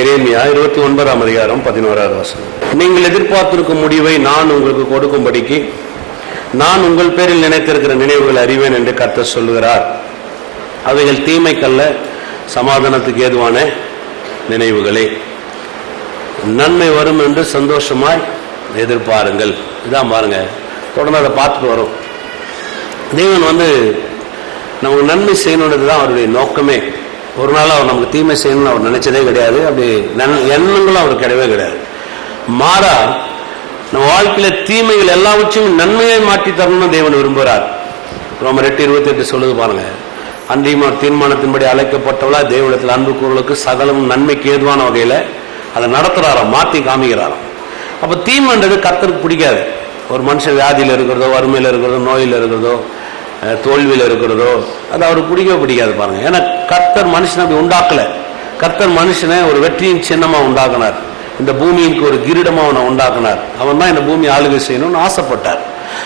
எரேமியா 29ஆம் அதிகாரம் 11வது வசனம். நீங்கள் எதிர்பார்த்திருக்கும் முடிவை நான் உங்களுக்கு கொடுக்கும்படிக்கு நான் உங்கள் பேரில் நினைத்திருக்கிற நினைவுகள் அறிவேன் என்று கர்த்தர் சொல்லுகிறார். அவைகள் தீமைக்கல்ல, சமாதானத்துக்கு ஏதுவான நினைவுகளே. நன்மை வரும் என்று சந்தோஷமாய் எதிர்பாருங்கள். இதான் பாருங்க, தொடர்ந்து அதை பார்த்துட்டு வரும். தேவன் நமக்கு நன்மை செய்யணுன்றதுதான் அவருடைய நோக்கமே. ஒரு நாள் அவர் நமக்கு தீமை செய்யணும்னு அவர் நினைச்சதே கிடையாது. அப்படி எண்ணங்களும் அவர் கிடையவே கிடையாது. மாறா நம்ம வாழ்க்கையில தீமைகள் எல்லாவற்றையும் நன்மையை மாற்றி தரணும்னு தேவன் விரும்புகிறார். ரோமர் 8:28 சொல்லுது பாருங்க, அன்றியும் தீர்மானத்தின்படி அழைக்கப்பட்டவளா தேவனிடத்தில் அன்பு கூறுவதற்கு சகலம் நன்மைக்கு ஏதுவான வகையில அதை நடத்துறாராம், மாற்றி காமிக்கிறாராம். அப்ப தீமைன்றது கர்த்தருக்கு பிடிக்காது. ஒரு மனுஷன் வியாதியில் இருக்கிறதோ, வறுமையில் இருக்கிறதோ, நோயில் இருக்கிறதோ, தோல்வியில் இருக்கிறதோ, அது அவருக்கு பிடிக்காது பாருங்க. ஏன்னா கர்த்தர் மனுஷனை அப்படி உண்டாக்கல. கர்த்தர் மனுஷனை ஒரு வெற்றியின் சின்னமா உண்டாக்குனார். இந்த பூமிக்கு ஒரு கிரீடமா அவனை உண்டாக்குனார். அவன் தான் இந்த பூமி ஆளுகை செய்யணும்னு ஆசைப்பட்டார்.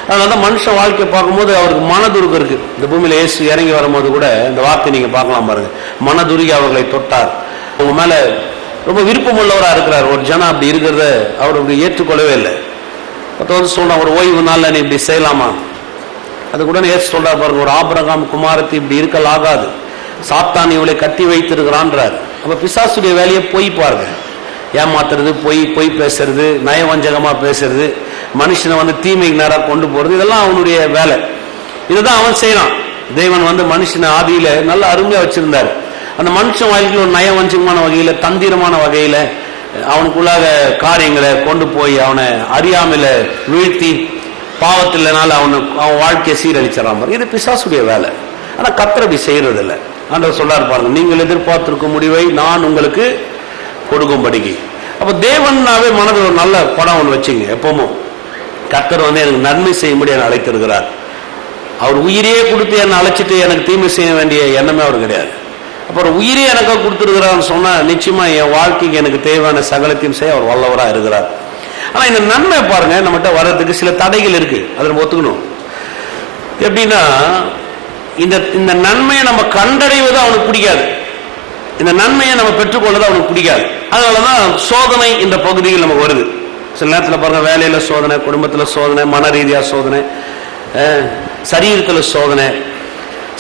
அதனாலதான் மனுஷன் வாழ்க்கையை பார்க்கும்போது அவருக்கு மனதுருகம் இருக்கு. இந்த பூமியில இயேசு இறங்கி வரும்போது கூட இந்த வார்த்தை நீங்க பார்க்கலாம் பாருங்க, மனதுருகி அவர்களை தொட்டார். அவங்க மேல ரொம்ப விருப்பம் உள்ளவராக இருக்கிறார். ஒரு ஜனம் அப்படி இருக்கிறத அவர் அப்படி ஏற்றுக்கொள்ளவே இல்லை. சொல்றான், ஒரு ஓய்வு நாள்ல நீ இப்படி செய்யலாமா? அது கூட ஏற்று சொல்றார் பாருங்க, ஒரு ஆபிரகாம் குமாரத்தை இப்படி இருக்கல் ஆகாது, சாத்தான் இவளை கட்டி வைத்திருக்கிறான்றார். அப்ப பிசாசுடைய வேலையை பொய் பாருங்க, ஏமாத்துறது, பொய் பேசுறது, நயவஞ்சகமா பேசுறது, மனுஷனை தீமைக்கு நேராக கொண்டு போறது, இதெல்லாம் அவனுடைய வேலை. இதுதான் அவன் செய்யறான். தேவன் மனுஷனை ஆதியில நல்ல அருமையா வச்சிருந்தாரு. அந்த மனுஷன் வாழ்க்கையில் ஒரு நயவஞ்சகமான வகையில, தந்திரமான வகையில அவனுக்குள்ளாக காரியங்களை கொண்டு போய் அவனை அறியாமையில வீழ்த்தி பாவத்தினால அவன் வாழ்க்கையை சீரழிச்சிடறான். இது பிசாசுடைய வேலை. ஆனா கர்த்தர் அப்படி செய்யறது இல்லை. ஆண்டவர் சொல்றாரு பாருங்க, நீங்கள் எதிர்பார்த்திருக்கும் முடிவை நான் உங்களுக்கு கொடுக்கும்படிக்கு. அப்ப தேவனாவே மனதில் ஒரு நல்ல படம் ஒன்று வச்சுங்க. எப்பவும் கர்த்தர் எனக்கு நன்மை செய்யும்படி என்னை அழைத்திருக்கிறார். அவர் உயிரையே கொடுத்து என்னை அழைச்சிட்டு எனக்கு தீமை செய்ய வேண்டிய எண்ணமே அவர் கிடையாது. அப்புறம் உயிரே எனக்கு கொடுத்துருக்கிறான்னு சொன்னா நிச்சயமா என் வாழ்க்கைக்கு எனக்கு தேவையான சகலத்தையும் செய்ய அவர் வல்லவரா இருக்கிறார். ஆனா இந்த நன்மை பாருங்க, நம்மகிட்ட வர்றதுக்கு சில தடைகள் இருக்கு. அதை நம்ம ஒத்துக்கணும். எப்படின்னா, இந்த நன்மையை நம்ம கண்டடைவது அவனுக்கு பிடிக்காது. இந்த நன்மையை நம்ம பெற்றுக்கொள்வது அவனுக்கு பிடிக்காது. அதனாலதான் சோதனை இந்த பகுதியில் நமக்கு வருது. சில நேரத்தில் பாருங்க, வேலையில சோதனை, குடும்பத்துல சோதனை, மன ரீதியா சோதனை, சரீரத்துல சோதனை.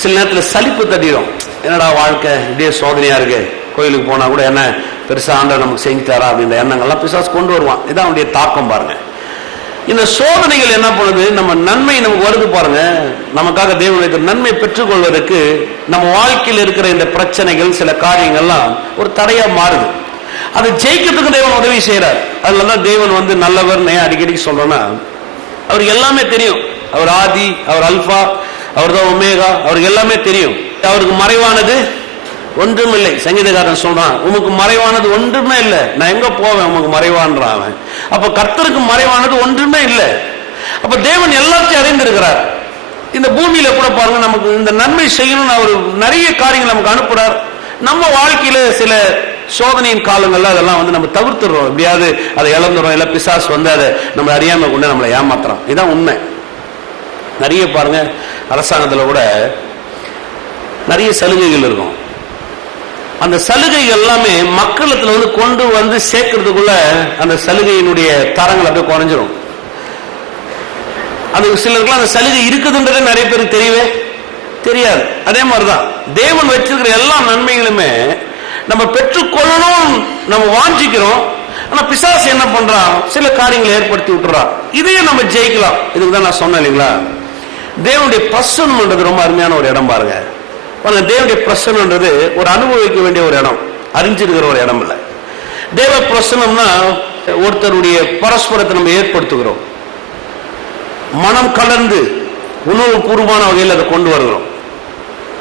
சில நேரத்தில் சலிப்பு தட்டிடும். என்னடா வாழ்க்கை இப்படியே சோதனையா இருக்கு, கோயிலுக்கு போனா கூட என்ன பெருசா ஆண்டவர் நமக்கு செஞ்சு தரா அப்படின்ற எண்ணங்கள்லாம் பிசாசு கொண்டு வருவான். இதான் அவனுடைய தாக்கம் பாருங்க. இந்த சோதனைகள் என்ன பண்ணுது, நம்ம நன்மை நமக்கு வருது பாருங்க. நமக்காக தேவனுடைய நன்மை பெற்றுக்கொள்வதற்கு நம்ம வாழ்க்கையில் இருக்கிற இந்த பிரச்சனைகள், சில காரியங்கள்லாம் ஒரு தடையா மாறுது. அதை ஜெயிக்கிறதுக்கு தேவன் உதவி செய்யறார். அதுலதான் தேவன் நல்லவர். அடிக்கடி சொல்றேன்னா, அவருக்கு எல்லாமே தெரியும். அவர் ஆதி, அவர் அல்பா, அவர் தான் ஒமேகா, அவருக்கு எல்லாமே தெரியும். அவருக்கு மறைவானது ஒன்றும் இல்லை. சங்கீதக்காரன் சொல்றான், உமக்கு மறைவானது ஒன்றுமே இல்லை, நான் எங்க போவேன் உமக்கு மறைவான்றான் அவன். அப்ப கர்த்தருக்கு மறைவானது ஒன்றுமே இல்லை. அப்ப தேவன் எல்லாத்தையும் அறிந்திருக்கிறார். இந்த பூமியில கூட பாருங்க, நமக்கு இந்த நன்மை செய்யணும்னு அவர் நிறைய காரியங்கள் நமக்கு அனுப்புறார். நம்ம வாழ்க்கையில சில சோதனையின் காலங்கள்ல அதெல்லாம் நம்ம தவிர்த்துறோம். எப்படியாவது அதை இழந்துடும். இல்ல பிசாசு அதை நம்ம அறியாம கொண்டு நம்மளை ஏமாத்துறோம். இதுதான் உண்மை. நிறைய பாருங்க, அரசாங்கத்துல கூட நிறைய சலுகைகள் இருக்கும். அந்த சலுகைகள் எல்லாமே மக்களத்துல கொண்டு சேர்க்கறதுக்குள்ள அந்த சலுகையினுடைய தரங்கள் அப்படியே குறைஞ்சிரும். அது சிலருக்குலாம் அந்த சலுகை இருக்குதுன்றதே நிறைய பேருக்கு தெரியவே தெரியாது. அதே மாதிரிதான் தேவன் வச்சிருக்கிற எல்லா நன்மைகளுமே நம்ம பெற்றுக்கொள்ளணும், நம்ம வாஞ்சிக்கிறோம். ஆனா பிசாசு என்ன பண்றான், சில காரியங்களை ஏற்படுத்தி விட்டுறான். இதையே நம்ம ஜெயிக்கலாம். இதுக்கு தான் நான் சொன்னேன் இல்லைங்களா, தேவனுடைய பிரசன்னம்ன்றது ரொம்ப அருமையான ஒரு இடம் பாருங்க. தேவனுடைய பிரசன்னம்ன்றது ஒரு அனுபவிக்க வேண்டிய ஒரு இடம், அறிஞ்சிருக்கிற ஒரு இடம் இல்லை. தேவ பிரசன்னம்னா ஒருத்தருடைய பரஸ்பரத்தை நம்ம ஏற்படுத்துகிறோம். மனம் கலந்து உணவு பூர்வமான வகையில் அதை கொண்டு வருகிறோம்.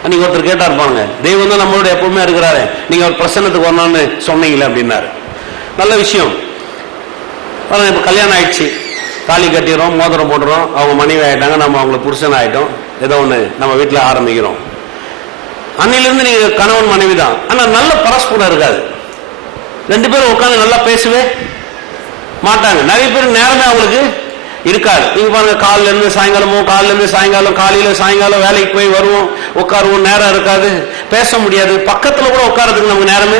அன்னைக்கு ஒருத்தர் கேட்டா இருப்பாங்க, தெய்வம் தான் நம்மளோட எப்பவுமே இருக்கிறாரு, நீங்க ஒரு பிரசன்னத்துக்கு வரணும்னு சொன்னீங்களே அப்படின்னாரு. நல்ல விஷயம். இப்ப கல்யாணம் ஆயிடுச்சு, தாலி கட்டிடுறோம், மோதிரம் போடுறோம், அவங்க மனைவி ஆயிட்டாங்க, நம்ம அவங்களுக்கு புருஷன் ஆயிட்டோம், ஏதோ ஒண்ணு நம்ம வீட்டுல ஆரம்பிக்கிறோம். அன்னிலிருந்து நீங்க கணவன் மனைவி தான். ஆனா நல்ல பரஸ்பரம் இருக்காது. ரெண்டு பேரும் உட்காந்து நல்லா பேசவே மாட்டாங்க. நிறைய பேர் நேரமே அவங்களுக்கு இருக்காது. நீங்க பாருங்க, காலையில இருந்து சாயங்காலமோ, காலையில இருந்து சாயங்காலம், காலையில சாயங்காலம் வேலைக்கு போய் வருவோம், உட்காருவோம், நேரம் இருக்காது, பேச முடியாது. பக்கத்துல கூட உட்காரதுக்கு நமக்கு நேரமே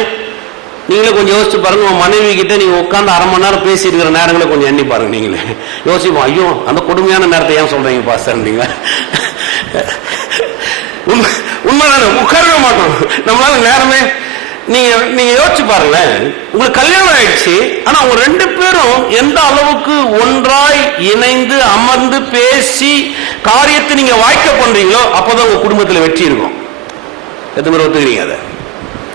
நீங்களே கொஞ்சம் யோசிச்சு பாருங்க. உங்க மனைவி கிட்ட நீங்க உட்காந்து அரை மணி நேரம் பேசி இருக்கிற நேரங்களை கொஞ்சம் எண்ணி பாருங்க. நீங்களே யோசிப்போம், ஐயோ அந்த கொடுமையான நேரத்தை ஏன் சொல்றீங்க பாஸ்டர்? நீங்க உண்மைதானே, உட்காரவே மாட்டோம் நம்மளால நேரமே. நீங்க யோசிச்சு பாருங்களேன், உங்களுக்கு கல்யாணம் ஆயிடுச்சு, ஆனா அவங்க 2 பேரும் எந்த அளவுக்கு ஒன்றாய் இணைந்து அமர்ந்து பேசி காரியத்தை நீங்க வாய்க்க பண்றீங்களோ அப்போதான் உங்க குடும்பத்தில் வெற்றி இருக்கும். எத்தனை பேர் ஒத்துக்கிறீங்க? அதை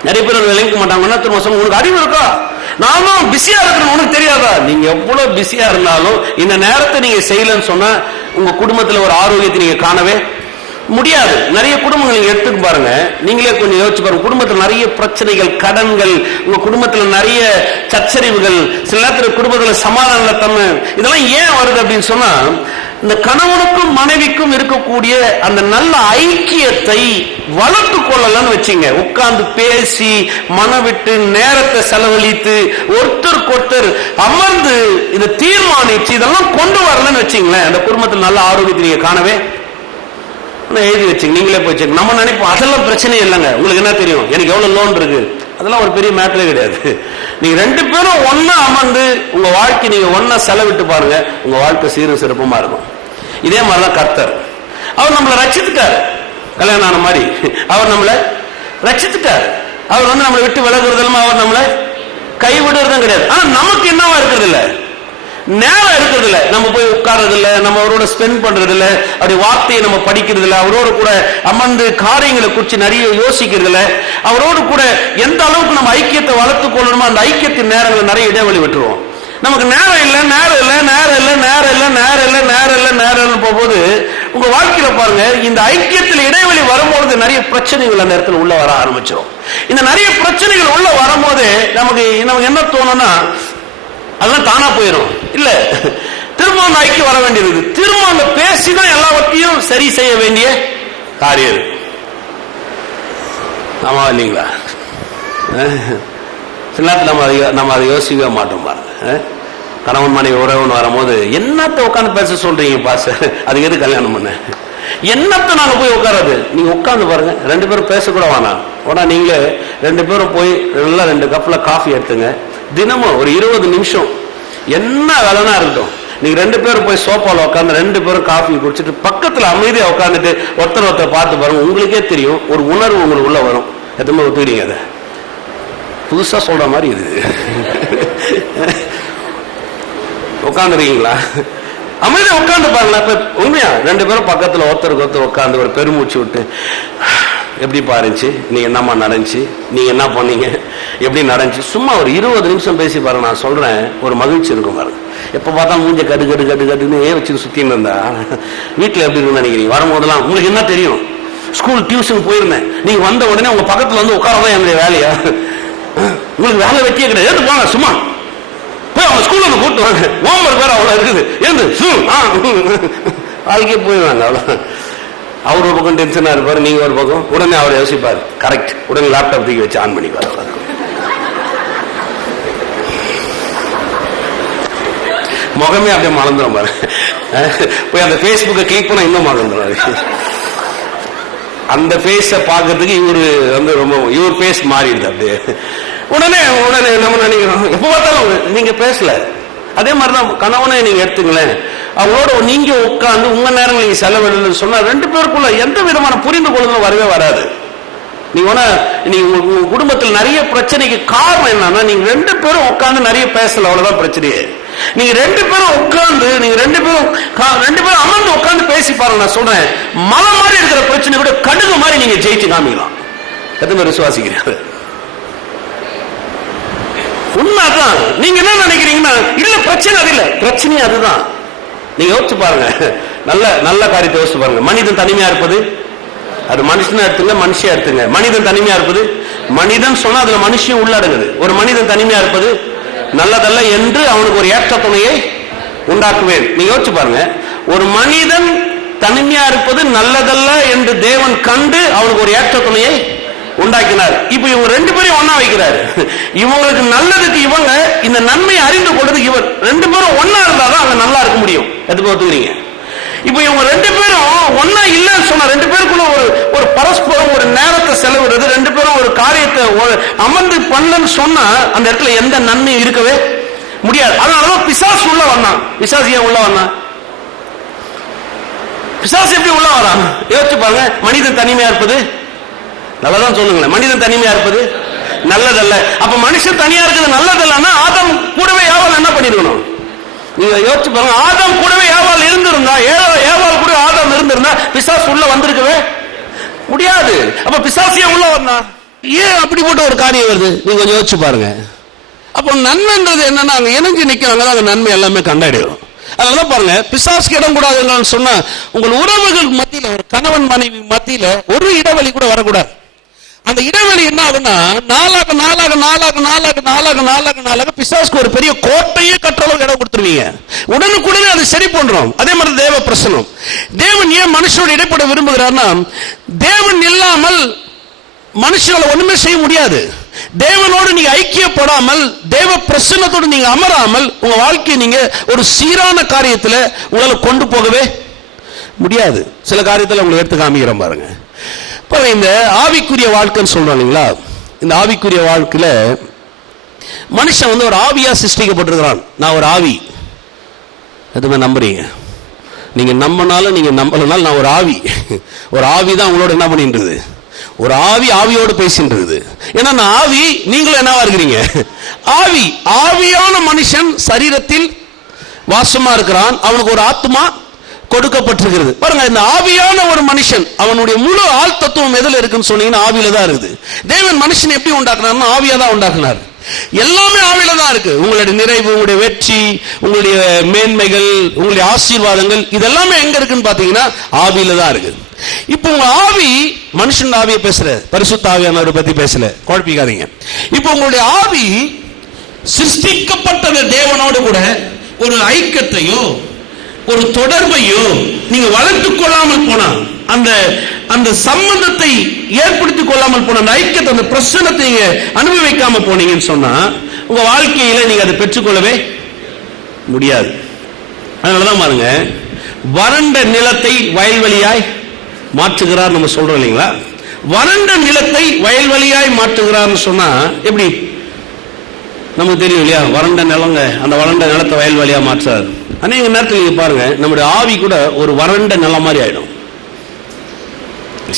நிறைய பேர் விளங்க மாட்டாங்கன்னா, உங்களுக்கு அறிவு இருக்கா, நானும் பிஸியா இருக்கிறேன் உனக்கு தெரியாதா? நீங்க எவ்வளவு பிஸியா இருந்தாலும் இந்த நேரத்தை நீங்க செய்யலன்னு சொன்னா உங்க குடும்பத்தில் ஒரு ஆரோக்கியத்தை நீங்க காணவே முடியாது. நிறைய குடும்பங்கள் நீங்க எடுத்துக்கு பாருங்க, நீங்களே கொஞ்சம் யோசிச்சு பாருங்க. குடும்பத்தில் நிறைய பிரச்சனைகள், கடன்கள், உங்க குடும்பத்தில் நிறைய சச்சரிவுகள், சில நேரத்தில் குடும்பத்தில் சமாதான தன்மை, இதெல்லாம் ஏன் வருது அப்படின்னு சொன்னா, இந்த கணவனுக்கும் மனைவிக்கும் இருக்கக்கூடிய அந்த நல்ல ஐக்கியத்தை வளர்த்து கொள்ளலன்னு வச்சுங்க. உட்கார்ந்து பேசி மனவிட்டு நேரத்தை செலவழித்து ஒருத்தருக்கு ஒருத்தர் அமர்ந்து இதை தீர்மானிச்சு இதெல்லாம் கொண்டு வரலன்னு வச்சுங்களேன், அந்த குடும்பத்தில் நல்ல ஆரோக்கியத்தை நீங்க காணவே எழுதி வச்சுங்க. நீங்களே போய் நம்ம நினைப்போம் அதெல்லாம் பிரச்சனை இல்லைங்க, உங்களுக்கு என்ன தெரியும், எனக்கு எவ்வளவு லோன் இருக்கு, அதெல்லாம் ஒரு பெரிய மேட்டரே கிடையாது. நீங்க 2 பேரும் ஒன்னா அமர்ந்து உங்க வாழ்க்கை நீங்க ஒன்னா செலவிட்டு பாருங்க, உங்க வாழ்க்கை சீரும் சிறப்புமா இருக்கும். இதே மாதிரிதான் கர்த்தர், அவர் நம்மளை ரட்சித்துட்டாரு. கல்யாணம் ஆன மாதிரி அவர் நம்மளை ரட்சித்துட்டாரு. அவர் நம்மளை விட்டு விலகுறதும், அவர் நம்மளை கைவிடுறதும் கிடையாது. ஆனா நமக்கு என்னவா இருக்கிறது இல்ல, நேரம் இருக்கிறது இல்ல, நம்ம போய் உட்கார்றது இல்ல, நம்ம அவரோட ஸ்பெண்ட் பண்றது இல்ல, அப்படி வார்த்தையை நம்ம படிக்கிறது இல்ல, அவரோடு கூட அமர்ந்து காரியங்களை குறித்து நிறைய யோசிக்கிறது இல்ல, அவரோடு கூட எந்த அளவுக்கு நம்ம ஐக்கியத்தை வளர்த்துக் கொள்ளணுமோ அந்த ஐக்கியத்தின் நேரங்களை நிறைய இடைவெளி விட்டுருவோம். நமக்கு நேரம் இல்லை, நேரம் இல்லை, நேரம் இல்லை, நேரம் இல்லை, நேரம் இல்லை, நேரம் இல்லை, நேரம் போகும்போது உங்க வாழ்க்கையில பாருங்க, இந்த ஐக்கியத்தில் இடைவெளி வரும்போது நிறைய பிரச்சனைகள் அந்த இடத்துல உள்ள வர ஆரம்பிச்சிடும். இந்த நிறைய பிரச்சனைகள் உள்ள வரும்போது நமக்கு என்ன தோணும்னா, அதெல்லாம் தானா போயிடும். இல்ல, திரும்ப அந்த ஐக்கியம் வர வேண்டியது, திரும்ப அந்த பேசிதான் எல்லாவற்றையும் சரி செய்ய வேண்டிய காரியம். ஆமா இல்லைங்களா? சில நேரத்தில் நம்ம அதை யோசிக்கவே மாட்டோம் பாருங்க. கணவன் மனைவி உறவுன்னு வரும்போது என்னத்தை உட்காந்து பேச சொல்றீங்க பாச, அதுக்கு எது கல்யாணம் பண்ண, என்னத்தை நாங்க போய் உட்காராது, நீங்க உட்காந்து பாருங்க. 2 பேரும் பேசக்கூட வேணாம், உடனே நீங்களே 2 பேரும் போய் நல்லா 2 கப்ல காஃபி எடுத்துங்க. தினமும் ஒரு 20 நிமிஷம் என்ன வேலைனா இருக்கட்டும், நீங்க 2 பேரும் போய் சோஃபால உட்காந்து 2 பேரும் காஃபி குடிச்சிட்டு பக்கத்துல அமைதியா உட்காந்துட்டு ஒருத்தர் பார்த்து பாருங்க, உங்களுக்கே தெரியும் ஒரு உணர்வு உங்களுக்கு உள்ள வரும். எத்தனை ஒத்துக்கிறீங்க? அதை புதுசா சொல்ற மாதிரி இது உட்காந்துருக்கீங்களா? அமைதியா உட்காந்து பாருங்களா. இப்ப உண்மையா 2 பேரும் பக்கத்துல ஒருத்தருக்கு ஒருத்தர் உட்காந்து ஒரு பெருமூச்சு விட்டு, எப்படி பாருச்சு, நீங்க என்னமா நடந்துச்சு, நீங்க என்ன பண்ணீங்க, எப்படி நடந்துச்சு, சும்மா ஒரு 20 நிமிஷம் பேசி பாருங்க. நான் சொல்றேன், ஒரு மகிழ்ச்சி இருக்கும் பாருங்க. எப்ப பார்த்தா மூஞ்ச கட்டு கட்டு கட்டு கட்டுன்னு வச்சு சுத்தின்னு இருந்தா வீட்டுல எப்படி இருக்குன்னு நினைக்கிறீங்க? வரும்போதெல்லாம் உங்களுக்கு என்ன தெரியும், ஸ்கூல் டியூஷன் போயிருந்தேன், நீங்க வந்த உடனே உங்க பக்கத்துல வந்து உட்காரதான் என்னுடைய வேலையா? உங்களுக்கு வேலை வெட்டியே கிடையாது. ஏந்து போங்க, சும்மா போய் அவங்க ஸ்கூல்ல வந்து கூப்பிட்டு வாங்க, ஹோம்ஒர்க் வேற அவ்வளவு இருக்குது, ஏந்து வாழ்க்கையே போயிடுவாங்க. அவ்வளவு அவர் ஒரு பக்கம் டென்ஷனா இருப்பாரு, நீங்க ஒரு பக்கம். உடனே அவர் யோசிப்பாரு, கரெக்ட், உடனே லேப்டாப் தூக்கி வச்சு ஆன் பண்ணிப்பாரு. முகமே அப்படியே மறந்துடும் பாரு. போய் அந்த பேஸ்புக்கை கிளிக் பண்ண இன்னும் மறந்துடும். அந்த பேஸ பாக்கிறதுக்கு இவரு வந்து ரொம்ப இவர் பேஸ் மாறிடுது அப்படியே. உடனே நம்ம நினைக்கிறோம், எப்ப பார்த்தாலும் நீங்க பேசல. அதே மாதிரிதான் கணவனை நீங்க எடுத்துங்களேன், அவங்களோட நீங்க உட்கார்ந்து உங்க நேரம் நீங்க செலவிடல சொன்னா 2 பேருக்குள்ள எந்த விதமான புரிந்து கொள்ளுதலும் வரவே வராது. நீங்க உங்க குடும்பத்தில் நிறைய பிரச்சனைக்கு காரணம் என்னன்னா, நீங்க 2 பேரும் உட்கார்ந்து நிறைய பேசல, அவ்வளவுதான் பிரச்சனையே. நீங்க 2 பேரும் உட்கார்ந்து, நீங்க 2 பேரும் அமர்ந்து உட்கார்ந்து பேசி பாருங்க. நான் சொல்றேன், மலை மாதிரி இருக்கிற பிரச்சனை கூட கடுகு மாதிரி நீங்க ஜெயிச்சு காமிக்கலாம். எத்தனை பேர் விசுவாசிக்கிறீங்க? உண்மைதான். நீங்க என்ன நினைக்கிறீங்கன்னா, இல்ல பிரச்சனை அது இல்ல, பிரச்சனை அதுதான். நீங்க யோசிச்சு பாருங்க, நல்ல காரியத்தை யோசிச்சு பாருங்க. மனிதன் தனிமையா இருப்பது, அது மனுஷனா எடுத்துங்க, மனுஷியா எடுத்துங்க. மனிதன் தனிமையா இருப்பது, மனிதன் சொன்னா அதுல மனுஷன் உள்ளடங்குது. ஒரு மனிதன் தனிமையா இருப்பது நல்லதல்ல என்று அவனுக்கு ஒரு ஏற்ற துணையை உண்டாக்குவேன். நீங்க யோசிச்சு பாருங்க, ஒரு மனிதன் தனிமையா இருப்பது நல்லதல்ல என்று தேவன் கண்டு அவனுக்கு ஒரு ஏற்ற துணையை உண்டாக்கினார். இப்ப இவங்க 2 பேரையும் ஒன்னா வைக்கிறாரு. இவங்களுக்கு நல்லதுக்கு இவங்க, இந்த நன்மையை அறிந்து கொள்றதுக்கு இவர். 2 பேரும் ஒன்னா இருந்தாதான் அங்க நல்லா இருக்க முடியும். எதுக்கு ஒத்துக்கிறீங்க? இப்ப இவங்க 2 பேரும் ஒன்னா இல்லன்னு சொன்னா 2 பேருக்குள்ள ஒரு பரஸ்பரம் ஒரு நேரத்தை செலவிடுறது, 2 பேரும் ஒரு காரியத்தை அமர்ந்து பண்ணன்னு சொன்னா அந்த இடத்துல எந்த நன்மையும் இருக்கவே முடியாது. அதனாலதான் பிசாசு உள்ள வந்தான். பிசாசு ஏன் உள்ள வந்தான்? பிசாசு எப்படி உள்ள வரான் யோசிச்சு பாருங்க. மனிதன் தனிமையா இருப்பது நல்லதான் சொல்லுங்களேன். மனிதன் தனிமையா இருப்பது நல்லதல்ல. அப்ப மனுஷன் தனியா இருக்கிறது நல்லதல்லன்னா ஆதாம் கூடவே ஏவாள் என்ன பண்ணிருக்கணும்? நீங்க யோசிச்சு பாருங்க. ஆதாம் கூடவே ஏவாள் இருந்திருந்தா, ஏவாள் கூட ஆதாம் இருந்திருந்தா பிசாசு உள்ள வந்திருக்கவே முடியாது. அப்ப பிசாசியே உள்ள வந்தா ஏன் அப்படிப்பட்ட ஒரு காரியம் வருது? நீங்க கொஞ்சம் யோசிச்சு பாருங்க. அப்போ நன்மைன்றது என்னன்னா அங்க இணைஞ்சு நிக்கிறாங்க, அங்க நன்மை எல்லாமே கண்டாடிடும். அதனால பாருங்க, பிசாசுக்கு இடம் கூடாதுன்னு சொன்னா உங்கள் உறவுகள் மத்தியில, ஒரு கணவன் மனைவி மத்தியில ஒரு இடைவெளி கூட வரக்கூடாது. அந்த இடைவெளி என்ன ஆகுன்னா நாளாக நாளாக நாளாக நாளாக நாளாக நாளாக நாளாக பிசாசுக்கு ஒரு பெரிய கோட்டையே கட்டுறளவுக்கு இடம் கொடுத்துருவீங்க. உடனுக்குடனே அது சரி பண்றோம். அதே மாதிரி தேவ பிரசனம். தேவன் ஏன் மனுஷனோட இடைப்பட விரும்புகிறார்னா, தேவன் இல்லாமல் மனுஷங்களை ஒண்ணுமே செய்ய முடியாது. தேவனோடு நீங்க ஐக்கியப்படாமல், தேவ பிரசன்னத்தோடு நீங்க அமராமல் உங்க வாழ்க்கையை நீங்க ஒரு சீரான காரியத்துல உங்களால கொண்டு போகவே முடியாது. சில காரியத்துல உங்களுக்கு எடுத்து காமிக்கிறோம் பாருங்க. இந்த ஆவிக்குரிய வாழ்க்கைன்னு சொல்றோம் இல்லைங்களா? இந்த ஆவிக்குரிய வாழ்க்கையில மனுஷன் வந்து ஒரு ஆவியா சிருஷ்டிக்கப்பட்டிருக்கிறான். நான் ஒரு ஆவி, எதுவுமே நம்புறீங்க? நீங்க நம்பினாலும் நீங்க நம்பலனாலும் நான் ஒரு ஆவி. ஒரு ஆவி தான் உங்களோட என்ன பண்ணின்றது? ஒரு ஆவி ஆவியோடு பேசின்றது. ஏன்னா நான் ஆவி, நீங்களும் என்னவா இருக்கிறீங்க? ஆவி. ஆவியான மனுஷன் சரீரத்தில் வாசமா இருக்கிறான். அவனுக்கு ஒரு ஆத்மா கொடுக்கப்பட்டிருக்கிறது. பாருங்க, இந்த ஆவியான ஒரு மனுஷன் அவனுடைய முழு ஆள் தத்துவம் எதுல இருக்குன்னு சொன்னீங்கன்னா ஆவியில தான் இருக்குது. தேவன் மனுஷன் எப்படி உண்டாக்குனார்னா ஆவியா தான் உண்டாக்குனார். எல்லாமே ஆவியில தான் இருக்கு. உங்களுடைய நிறைவு, உங்களுடைய வெற்றி, உங்களுடைய மேன்மைகள், உங்களுடைய ஆசீர்வாதங்கள், இதெல்லாமே எங்க இருக்குன்னு பாத்தீங்கன்னா ஆவியில தான் இருக்கு. இப்போ உங்க ஆவி, மனுஷன் ஆவியை பேசுற, பரிசுத்த ஆவியானவரை பத்தி பேசல, குழப்பிக்காதீங்க. இப்போ உங்களுடைய ஆவி சிருஷ்டிக்கப்பட்ட தேவனோடு கூட ஒரு ஐக்கியத்தையோ ஒரு தொடர்பையோ நீங்க வளர்த்துக் கொள்ளாமல் போனா, அந்த சம்பந்தத்தை ஏற்படுத்திக் கொள்ளாமல் போன, அந்த ஐக்கியத்தை, அந்த பிரசன்னத்தை நீங்க அனுபவிக்காம போனீங்கன்னு சொன்னா உங்க வாழ்க்கையில நீங்க அதை பெற்றுக்கொள்ளவே முடியாது. அதனாலதான் பாருங்க, வறண்ட நிலத்தை வயல்வெளியாய் மாற்றுகிறார் நம்ம சொல்றோம் இல்லைங்களா? வறண்ட நிலத்தை வயல்வெளியாய் மாற்றுகிறார்னு சொன்னா எப்படி நமக்கு தெரியும் இல்லையா? வறண்ட நிலங்க, அந்த வறண்ட நிலத்தை வயல்வெளியா மாற்றார். அநேக நேரத்தில் நீங்க பாருங்க, நம்முடைய ஆவி கூட ஒரு வறண்ட நிலம் மாதிரி ஆயிடும்.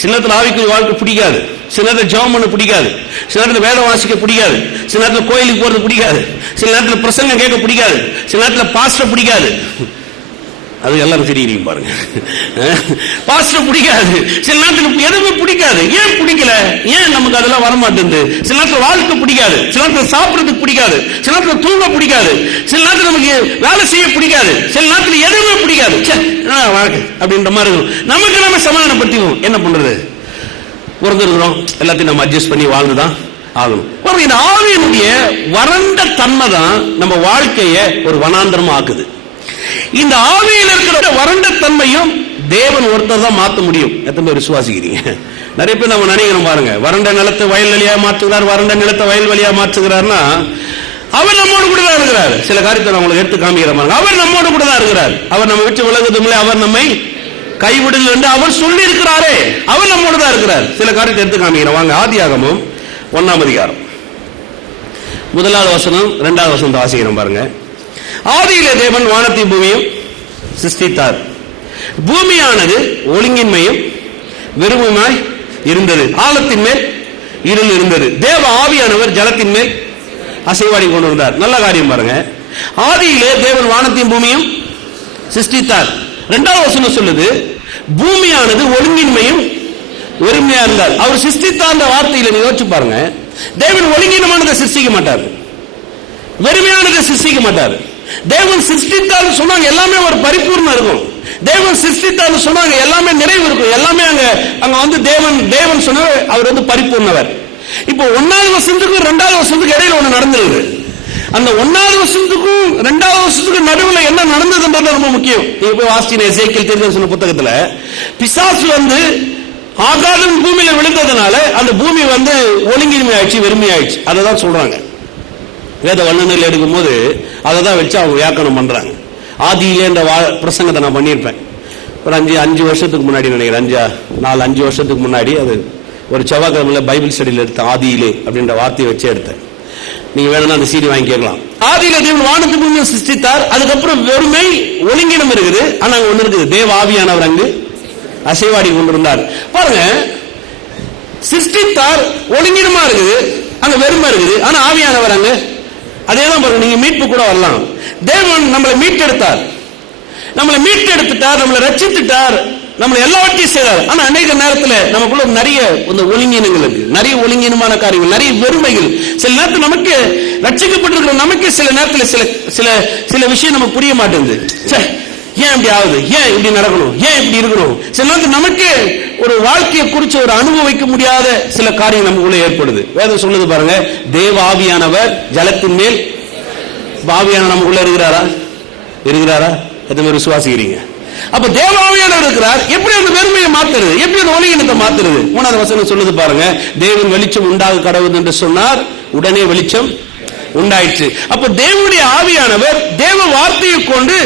சில நேரத்தில் ஆவிக்குரிய வாழ்க்கை பிடிக்காது, சில நேரத்தில் ஜெபம் பண்ண பிடிக்காது, சில நேரத்தில் வேத வாசிக்க பிடிக்காது, சில நேரத்தில் கோயிலுக்கு போறது பிடிக்காது, சில நேரத்தில் பிரசங்கம் கேட்க பிடிக்காது, சில நேரத்தில் பாஸ்டர் பிடிக்காது. அது எல்லாரும் தெரியுறீங்க பாருங்க. பாஸ்டர் பிடிக்காது, சில நேரத்தில் எதுவுமே பிடிக்காது. ஏன் பிடிக்கல? ஏன் நமக்கு அதெல்லாம் வரமாட்டேங்குது? சில நேரத்தில் வாழ்க்கை பிடிக்காது, சில நேரத்தில் சாப்பிடுறதுக்கு பிடிக்காது, சில நேரத்தில் தூங்க பிடிக்காது, சில நேரத்தில் நமக்கு வேலை செய்ய பிடிக்காது, சில நேரத்தில் எதுவுமே பிடிக்காது. வாழ்க்கை அப்படின்ற மாதிரி இருக்கும். நமக்கு நம்ம சமாதானப்படுத்திக்குவோம். என்ன பண்றது? பிறந்திருக்கிறோம், எல்லாத்தையும் நம்ம அட்ஜஸ்ட் பண்ணி வாழ்ந்துதான் ஆகணும். இந்த ஆவியினுடைய வறண்ட தன்மை தான் நம்ம வாழ்க்கையை ஒரு வனாந்தரமா ஆக்குது. இந்த ஆவியில் இருக்கிற வறண்ட தன்மையும் தேவன் ஒருத்தர் தான் மாற்ற முடியும். எத்தனை பேர் விசுவாசிக்கிறீங்க? நிறைய பேர் நம்ம நினைக்கிறோம் பாருங்க, வறண்ட நிலத்தை வயல்வெளியா மாற்றுகிறார், வறண்ட நிலத்தை வயல்வெளியா மாற்றுகிறார்னா அவர் நம்மோடு கூட தான் இருக்கிறார். சில காரியத்தை நான் உங்களுக்கு எடுத்து காமிக்கிறேன். அவர் நம்மோடு கூட தான் இருக்கிறார். அவர் நம்ம விட்டு விலகுதுங்களே, அவர் நம்மை கைவிடுங்கள் என்று அவர் சொல்லி இருக்கிறாரே, அவர் நம்மோடு தான் இருக்கிறார். சில காரியத்தை எடுத்து காமிக்கிறேன் வாங்க. ஆதியாகமம் 1ஆம் அதிகாரம் 1வது வசனம் 2வது வசனத்தை வாசிக்கிறோம் பாருங்க. ஆதியிலே தேவன் வானத்தையும் பூமியும் சிருஷ்டித்தார். பூமியானது ஒழுங்கின்மையும் வெறுமையாய் இருந்தது, ஆழத்தின் மேல் இருள் இருந்தது, தேவ ஆவியானவர் ஜலத்தின் மேல் அசைவாடி கொண்டிருந்தார். நல்ல காரியம் பாருங்க. ஆதியிலே தேவன் வானத்தையும் பூமியும் சிருஷ்டித்தார். 2வது வசனம் சொல்லுது பூமியானது ஒழுங்கின்மையும் வெறுமையா இருந்தார். அவர் சிருஷ்டித்தார் வார்த்தையில நீங்க யோசிச்சு பாருங்க. தேவன் ஒழுங்கினமானதை சிருஷ்டிக்க மாட்டார், வெறுமையானதை சிருஷ்டிக்க மாட்டார். தேவன் சிருஷ்டித்தால் சொன்னாங்க எல்லாமே ஒரு பரிபூர்ணம் இருக்கும். தேவன் சிருஷ்டித்தால் சொன்னாங்க எல்லாமே நிறைவு இருக்கும். எல்லாமே அங்க வந்து தேவன் சொன்னார், அவர் வந்து பரிபூர்ணவர். இப்போ 1வது வசனத்துக்கும் 2வது வசனத்துக்கு இடையில ஒண்ணு நடந்தது. அந்த 1வது வசனத்துக்கும் 2வது வசனத்துக்கும் நடுவில் என்ன நடந்ததுன்றது ரொம்ப முக்கியம். நீங்க போய் வாசிச்சீங்க எசேக்கியேல் தீர்க்கதரிசன புத்தகத்துல, பிசாசு வந்து ஆகாதம் பூமியில விழுந்ததுனால அந்த பூமி வந்து ஒழுங்கின்மை ஆயிடுச்சு, வெறுமை ஆயிடுச்சு. அதை தான் சொல்றாங்க. வேத வல்லுநர்கள் எடுக்கும் போது அதை தான் வச்சு அவங்க வியாக்கணம் பண்றாங்க. ஆதியிலே இந்த பிரசங்கத்தை நான் பண்ணியிருப்பேன் ஒரு 5 வருஷத்துக்கு முன்னாடி நினைக்கிறேன். 5 வருஷத்துக்கு முன்னாடி அது ஒரு செவ்வாய்க்கிழமையில பைபிள் ஸ்டடியில் எடுத்தேன். ஆதியிலே அப்படின்ற வார்த்தையை வச்சு எடுத்தேன். நீங்க வேணும்னா அந்த சீடி வாங்கி கேட்கலாம். ஆதியில தேவன் வானத்து பூமியை சிருஷ்டித்தார். அதுக்கப்புறம் வெறுமை ஒழுங்கினம் இருக்குது. ஆனா அங்க ஒண்ணு இருக்குது, தேவ ஆவியானவர் அங்கு அசைவாடி கொண்டிருந்தார். பாருங்க, சிருஷ்டித்தார், ஒழுங்கினமா இருக்குது, அங்க வெறுமை இருக்குது, ஆனா ஆவியானவர் அங்க. அதேதான் பாருங்க, நீங்க மீட்பு கூட வரலாம். தேவன் நம்மளை மீட்டெடுத்தார், நம்மளை மீட்டெடுத்துட்டார், நம்மளை ரட்சித்துட்டார், நம்மளை எல்லாவற்றையும் செய்தார். ஆனா அநேக நேரத்தில் நமக்குள்ள நிறைய இந்த ஒழுங்கினங்கள் இருக்கு, நிறைய ஒழுங்கினமான காரியங்கள், நிறைய வெறுமைகள். சில நேரத்தில் நமக்கு ரட்சிக்கப்பட்டிருக்கிற நமக்கு சில நேரத்தில் சில சில சில விஷயம் நமக்கு புரிய மாட்டேங்குது. ஏன் இப்படி ஆகுது, ஏன் இப்படி நடக்கணும், ஏன் இப்படி இருக்கணும். சில நேரத்தில் நமக்கு ஒரு வாழ்க்கையை குறித்து ஒரு அனுபவிக்க முடியாத சில காரியம் நமக்குள்ள ஏற்படுது. வேதம் சொல்லுது பாருங்க, தேவ ஆவியானவர் ஜலத்தின் மேல். ஆவியான நமக்குள்ள இருக்கிறாரா? இருக்கிறாரா? எத்தனை விசுவாசிக்கிறீங்க? அப்ப தேவ ஆவியானவர் இருக்கிறார். எப்படி அந்த வெறுமையை மாத்துறது, எப்படி அந்த ஒழுங்கினத்தை மாத்துறது? 3வது வசனம் சொல்லுது பாருங்க, தேவன் வெளிச்சம் உண்டாக கடவுள் என்று சொன்னார், உடனே வெளிச்சம் உண்டாயிற்று. அப்ப தேவனுடைய ஆவியானவர் தேவ வார்த்தையை கொண்டு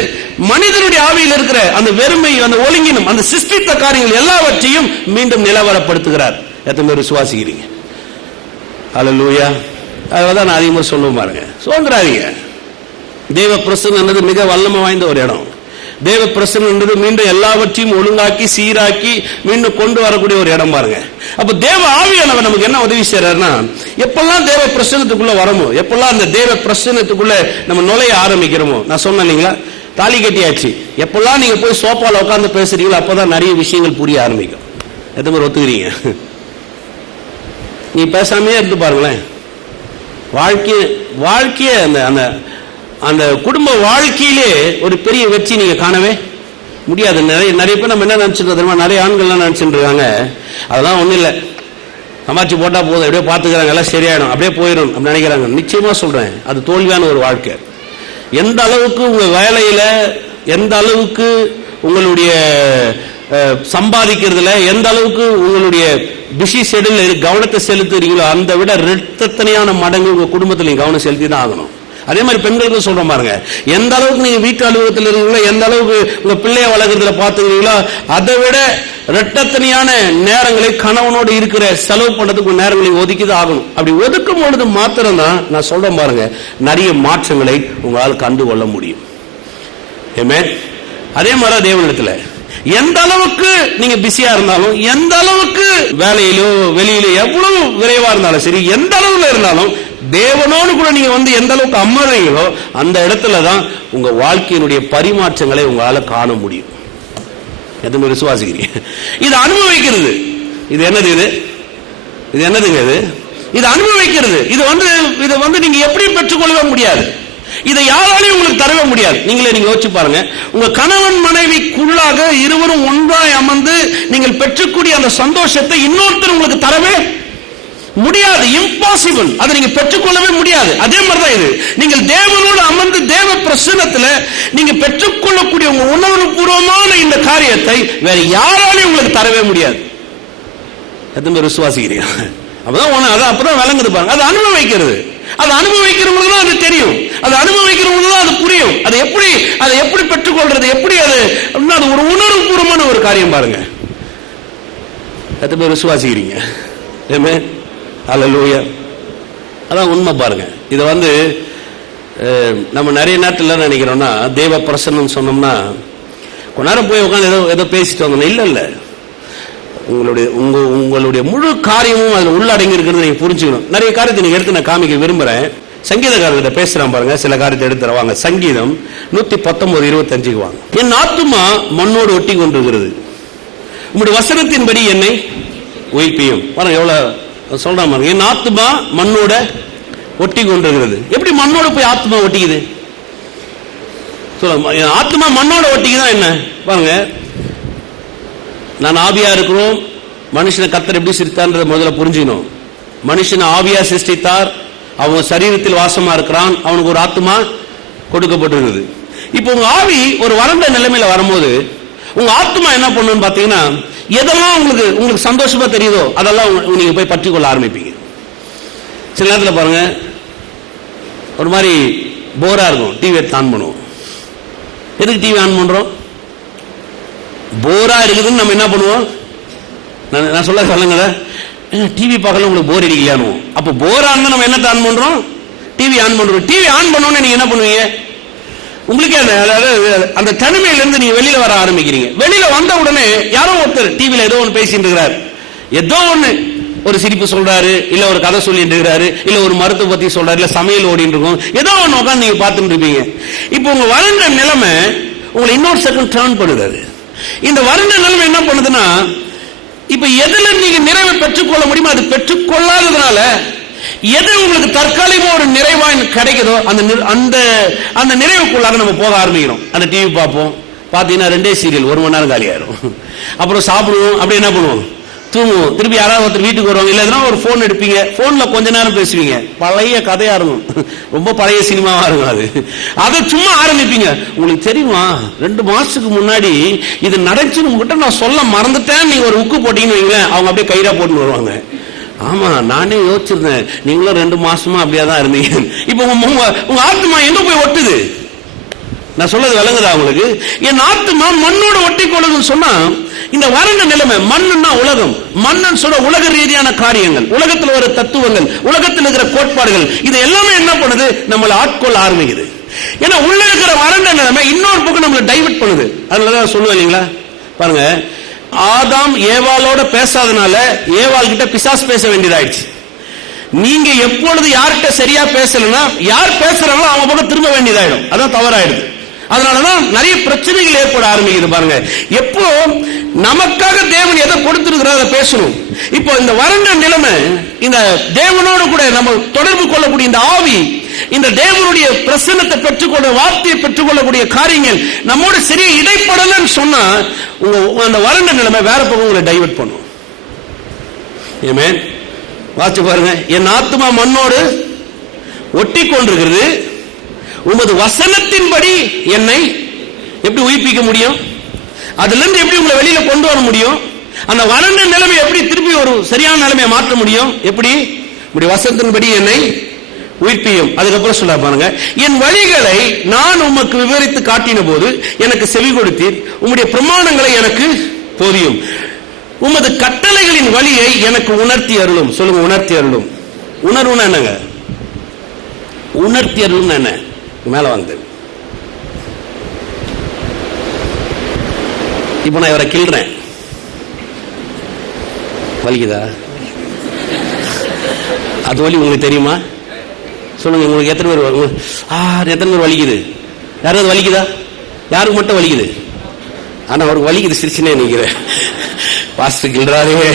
மனிதனுடைய ஆவியில் இருக்கிற அந்த வெறுமை, அந்த ஒழுங்கினம், அந்த சிருஷ்டித்த காரியங்கள் எல்லாவற்றையும் மீண்டும் நிலவரப்படுத்துகிறார். எத்தனை பேர் விசுவாசிக்கிறீங்க? அல்லேலூயா. அதனால நான் அதிகமாக சொல்லுவேன் பாருங்க, சோதராதீங்க. தேவ பிரசன்னம் மிக வல்லமை வாய்ந்த ஒரு இடம். தேவ பிரசன்னம் என்பது மீண்டும் எல்லாவற்றையும் ஒழுங்காக்கி சீராக்கி மீண்டும் கொண்டு வரக்கூடிய ஒரு இடம் பாருங்க. அப்ப தேவ ஆவியானவர் நமக்கு என்ன உதவி செய்யறாருன்னா, எப்பெல்லாம் தேவ பிரசன்னத்துக்குள்ள வரமோ, எப்பெல்லாம் அந்த தேவ பிரசன்னத்துக்குள்ள நம்ம நுழைய ஆரம்பிக்கிறோமோ, நான் சொன்னேன் இல்லைங்களா, தாலி கட்டியாச்சு, எப்பெல்லாம் நீங்க போய் சோப்பால உட்கார்ந்து பேசுறீங்களோ அப்பதான் நிறைய விஷயங்கள் புரிய ஆரம்பிக்கும். எத்தனை பேர் ஒத்துக்கிறீங்க? நீ பேசாமே இருந்து பாருங்களேன், வாழ்க்கைய அந்த அந்த குடும்ப வாழ்க்கையிலே ஒரு பெரிய வெற்றி நீங்க காணவே முடியாது. நிறைய பேர் நம்ம என்ன நினைச்சிட்டு தெரியுமா, நிறைய ஆண்கள்லாம் நினைச்சிட்டு இருக்காங்க, அதெல்லாம் ஒண்ணும் இல்லை, சமாளிச்சு போட்டா போதும், எப்படியோ பார்த்துக்கிறாங்க, எல்லாம் சரியாயிடும், அப்படியே போயிடும் அப்படின்னு நினைக்கிறாங்க. நிச்சயமா சொல்றேன், அது தோல்வியான ஒரு வாழ்க்கை. எந்த அளவுக்கு உங்க வேலையில, எந்த அளவுக்கு உங்களுடைய சம்பாதிக்கிறதுல, எந்த அளவுக்கு உங்களுடைய பிஸி ஷெட்யூல் கவனத்தை செலுத்துறீங்களோ அந்த விட இரட்டத்தனையான மடங்கு உங்க குடும்பத்தில் நீங்க கவனம் செலுத்தி தான் ஆகணும். அதே மாதிரி பெண்களுக்கு சொல்றோம் பாருங்க, எந்த அளவுக்கு நீங்க வீட்டு அலுவலகத்தில் இருக்கீங்களோ, எந்த அளவுக்கு உங்க பிள்ளைய வளர்க்கறதுல பாத்துக்கிறீங்களோ அதை விட இரட்டத்தனையான நேரங்களை கணவனோடு இருக்கிற செலவு பண்றதுக்கு நேரங்களை ஒதுக்கிதான் ஆகணும். அப்படி ஒதுக்கும் பொழுது மாத்திரம் தான் நான் சொல்றேன் பாருங்க, நிறைய மாற்றங்களை உங்களால் கண்டு கொள்ள முடியும். அதே மாதிரி தேவனிடத்துல எந்த அளவுக்கு நீங்க பிஸியா இருந்தாலும், எந்த அளவுக்கு வேலையிலோ வெளியிலோ எவ்வளவு விரைவா இருந்தாலும் சரி, எந்த அளவுல இருந்தாலும் தேவனோடு கூட நீங்க வந்து எந்த அளவுக்கு அமர்றீங்களோ அந்த இடத்துலதான் உங்க வாழ்க்கையினுடைய பரிமாற்றங்களை உங்களால காண முடியும். எதுவுமே விசுவாசிக்கிறீங்க? இது அனுபவிக்கிறது. இது என்னது? இது என்னதுங்க? இது அனுபவிக்கிறது. இது வந்து நீங்க எப்படி பெற்றுக்கொள்ளவே முடியாது, இதை யாராலையும் உங்களுக்கு தரவே முடியாது. நீங்க யோசிச்சு பாருங்க, உங்க கணவன் மனைவிக்குள்ளாக இருவரும் ஒன்றாய் அமர்ந்து நீங்கள் பெற்றக்கூடிய அந்த சந்தோஷத்தை இன்னொருத்தர் உங்களுக்கு தரவே முடியாது. இம்பாசிபிள். அதை நீங்க பெற்றுக்கொள்ளவே முடியாது. அதே மாதிரிதான் இது. நீங்கள் தேவனோடு அமர்ந்து தேவ பிரசன்னத்துல நீங்க பெற்றுக்கொள்ளக்கூடிய உங்க உணர்வு பூர்வமான இந்த காரியத்தை வேற யாராலையும் உங்களுக்கு தரவே முடியாது. எத்தனை விசுவாசிக்கிறீங்க? அப்பதான் விளங்குது பாருங்க. அது அனுபவிக்கிறது. அது அனுபவிக்கிறவங்களுக்கு தான் அது தெரியும், அது அனுபவிக்கிறவங்களுக்கு தான் அது புரியும். அதை எப்படி பெற்றுக்கொள்றது, எப்படி அது ஒரு உணர்வு பூர்வமான ஒரு காரியம் பாருங்க. எத்தனை பேர் விசுவாசிக்கிறீங்க? அல்லேலூயா. அதான் உண்மை பாருங்க. இது வந்து நம்ம நிறைய நேரத்தில் நினைக்கிறோம்னா, தேவ பிரசன்னம் சொன்னோம்னா கொஞ்ச நேரம் போய் உட்காந்து ஏதோ பேசிட்டு வந்தோம். இல்ல, உங்களுடைய முழு காரியமும் அதுல உள்ளடங்கி இருக்கிறது நீங்க புரிஞ்சுக்கணும். நிறைய காரியத்தை நீங்க எடுத்து நான் காமிக்க விரும்புறேன். சங்கீதக்காரர்கிட்ட பேசுறான் பாருங்க, சில காரியத்தை எடுத்து வாங்க. சங்கீதம் 119:25 வாங்க. என் ஆத்துமா மண்ணோடு ஒட்டி கொண்டிருக்கிறது, உங்களுடைய வசனத்தின்படி என்னை உயிர்ப்பியும். பாருங்க எவ்வளவு சொல்றான் பாருங்க. என் ஆத்துமா மண்ணோட ஒட்டி கொண்டிருக்கிறது. எப்படி மண்ணோட போய் ஆத்மா ஒட்டிக்குது? சொல்ல, ஆத்மா மண்ணோட ஒட்டிக்குதான் என்ன பாருங்க. நான் ஆவியா இருக்கிறோம். மனுஷனை கர்த்தர் எப்படி சிரித்தார்ன்றதை முதல்ல புரிஞ்சுக்கணும். மனுஷனை ஆவியா சிருஷ்டித்தார், அவன் சரீரத்தில் வாசமா இருக்கிறான், அவனுக்கு ஒரு ஆத்மா கொடுக்கப்பட்டிருக்குது. இப்போ உங்க ஆவி ஒரு வறண்ட நிலைமையில வரும்போது உங்க ஆத்மா என்ன பண்ணுன்னு பாத்தீங்கன்னா, எதெல்லாம் உங்களுக்கு சந்தோஷமா தெரியுதோ அதெல்லாம் நீங்க போய் பற்றி கொள்ள ஆரம்பிப்பீங்க. சில நேரத்தில் பாருங்க, ஒரு மாதிரி போரா இருக்கும், டிவி எடுத்து ஆன் பண்ணுவோம். எதுக்கு டிவி ஆன் பண்றோம்? போரா இருக்குதுன்னு நம்ம என்ன பண்ணுவோம்? நான் சொல்லுங்க, டிவி பார்க்கல உங்களுக்கு போர் அடிக்கலையானு. அப்போ போர் ஆனா நம்ம என்ன ஆன் பண்றோம்? டிவி ஆன் பண்றோம். டிவி ஆன் பண்ணோன்னு நீங்க என்ன பண்ணுவீங்க? உங்களுக்கே அந்த தனிமையிலிருந்து நீங்க வெளியில வர ஆரம்பிக்கிறீங்க. வெளியில வந்த உடனே யாரோ ஒருத்தர் டிவியில ஏதோ ஒன்று பேசிட்டு இருக்கிறார், ஏதோ ஒண்ணு ஒரு சிரிப்பு சொல்றாரு, இல்ல ஒரு கதை சொல்லிட்டு இருக்கிறாரு, இல்ல ஒரு மருத்துவ பத்தி சொல்றாரு, இல்ல சமையல் ஓடிட்டு இருக்கும், ஏதோ ஒண்ணு உட்காந்து நீங்க பார்த்துட்டு இருப்பீங்க. இப்போ உங்க வறண்ட நிலைமை உங்களை இன்னொரு செகண்ட் டர்ன் பண்ணுது. இந்த வறண்ட நிலைமை என்ன பண்ணுதுன்னா, இப்ப எதுல நீங்க நிறைவை பெற்றுக்கொள்ள முடியுமோ அது பெற்றுக்கொள்ளாததுனால எது உங்களுக்கு தற்காலிகமா ஒரு நிறைவா கிடைக்குதோ அந்த நிறைவுக்குள்ளாக நம்ம போக ஆரம்பிக்கிறோம். அந்த டிவி பார்ப்போம், பாத்தீங்கன்னா 2 சீரியல் 1 மணி நேரம் காலியாயிரும். அப்புறம் சாப்பிடுவோம், அப்படி என்ன பண்ணுவோம்? தூங்குவோம். திருப்பி யாராவது ஒருத்தர் வீட்டுக்கு வருவாங்க, இல்ல ஒரு போன் எடுப்பீங்க, போன்ல கொஞ்ச நேரம் பேசுவீங்க, பழைய கதையா இருக்கும், ரொம்ப பழைய சினிமாவா இருக்கும். அதை சும்மா ஆரம்பிப்பீங்க. உங்களுக்கு தெரியுமா 2 மாசத்துக்கு முன்னாடி இது நடந்துச்சுன்னு உங்ககிட்ட நான் சொல்ல மறந்துட்டேன், நீங்க ஒரு உக்கு போட்டீங்கன்னு வைங்களேன், அவங்க அப்படியே கயிறா போட்டு வருவாங்க. ஆமா நானே யோசிச்சிருந்தேன், நீங்களும் 2 மாசமா அப்படியே தான் இருந்தீங்க. இப்ப உங்க ஆத்மா எங்க போய் ஒட்டுது? நான் சொல்றது விளங்குதா உங்களுக்கு? என் ஆத்மா மண்ணோட ஒட்டி கொள்ளுதுன்னு சொன்னா, இந்த வறண்ட நிலைமை, மண்ணுன்னா உலகம், மண்ணன் சொல்ற உலக ரீதியான காரியங்கள், உலகத்தில் வர தத்துவங்கள், உலகத்தில் இருக்கிற கோட்பாடுகள், இது எல்லாமே என்ன பண்ணுது? நம்மளை ஆட்கொள்ள ஆரம்பிக்குது. ஏன்னா உள்ள இருக்கிற வறண்ட நிலைமை இன்னொரு பக்கம் நம்மளை டைவர்ட் பண்ணுது. அதனாலதான் சொல்லுவேன் இல்லைங்களா, பாருங்க, ஆதாம் ஏவாளோட பேசாதனால ஏவாள் கிட்ட பிசாசு பேச வேண்டியதாயிடுச்சு. நீங்க எப்பொழுது யார்கிட்ட சரியா பேசலன்னா, யார் பேசுறாங்களோ அவங்க பக்கம் திரும்ப வேண்டியதாயிடும். அதான் தவறாயிடுது. அதனாலதான் நிறைய பிரச்சனைகள் ஏற்பட ஆரம்பிக்குது. பாருங்க, எப்போ நமக்காக தேவன் எதை கொடுத்திருக்கிறார் அதை பேசணும். இப்போ இந்த வறண்ட நிலைமை, இந்த தேவனோடு கூட நம்ம தொடர்பு கொள்ளக்கூடிய இந்த ஆவி, இந்த தேவனுடைய பிரசன்னத்தை பெற்றுக்கொள்ள, வார்த்தையை பெற்றுக்கொள்ளக்கூடிய காரியங்கள் நம்மோட சரியா இடைப்படலன்னு சொன்னா, உங்க அந்த வறண்ட நிலைமை வேற பக்கம் உங்களை டைவர்ட் பண்ணும். ஆமென். வாசிச்சு பாருங்க, என் ஆத்துமா மண்ணோடு ஒட்டி கொண்டிருக்கிறது, உமது வசனத்தின்படி என்னை எப்படி உயிர்ப்பிக்க முடியும்? அதுல இருந்து எப்படி உங்களை வெளியில கொண்டு வர முடியும்? அந்த வறண்ட நிலைமை எப்படி திருப்பி ஒரு சரியான நிலைமையை மாற்ற முடியும்? எப்படி? உங்களுடைய வசனத்தின்படி என்னை உயிர்ப்பியும். அதுக்கப்புறம் சொல்ல பாருங்க, என் வழிகளை நான் உமக்கு விவரித்து காட்டின போது எனக்கு செவி கொடுத்தீர், உம்முடைய பிரமாணங்களை எனக்கு போதியும், உமது கட்டளைகளின் வழியை எனக்கு உணர்த்தி அருளும். சொல்லுங்க, உணர்த்தி அருளும். உணர்வுன்னா என்னங்க? உணர்த்தி அருளும் என்ன? மேல வந்து இப்ப நான் இவரை கிள்றேன், வலிக்குதா? அது வலி உங்களுக்கு தெரியுமா? சொல்லுங்க, உங்களுக்கு எத்தனை பேர் எத்தனை பேர் வலிக்குது? யாராவது வலிக்குதா? யாருக்கு மட்டும் வலிக்குது? ஆனா அவருக்கு வலிக்குது, சிரிச்சுனே நிக்கிறேன். பாஸ்டர் கிள்றாரே.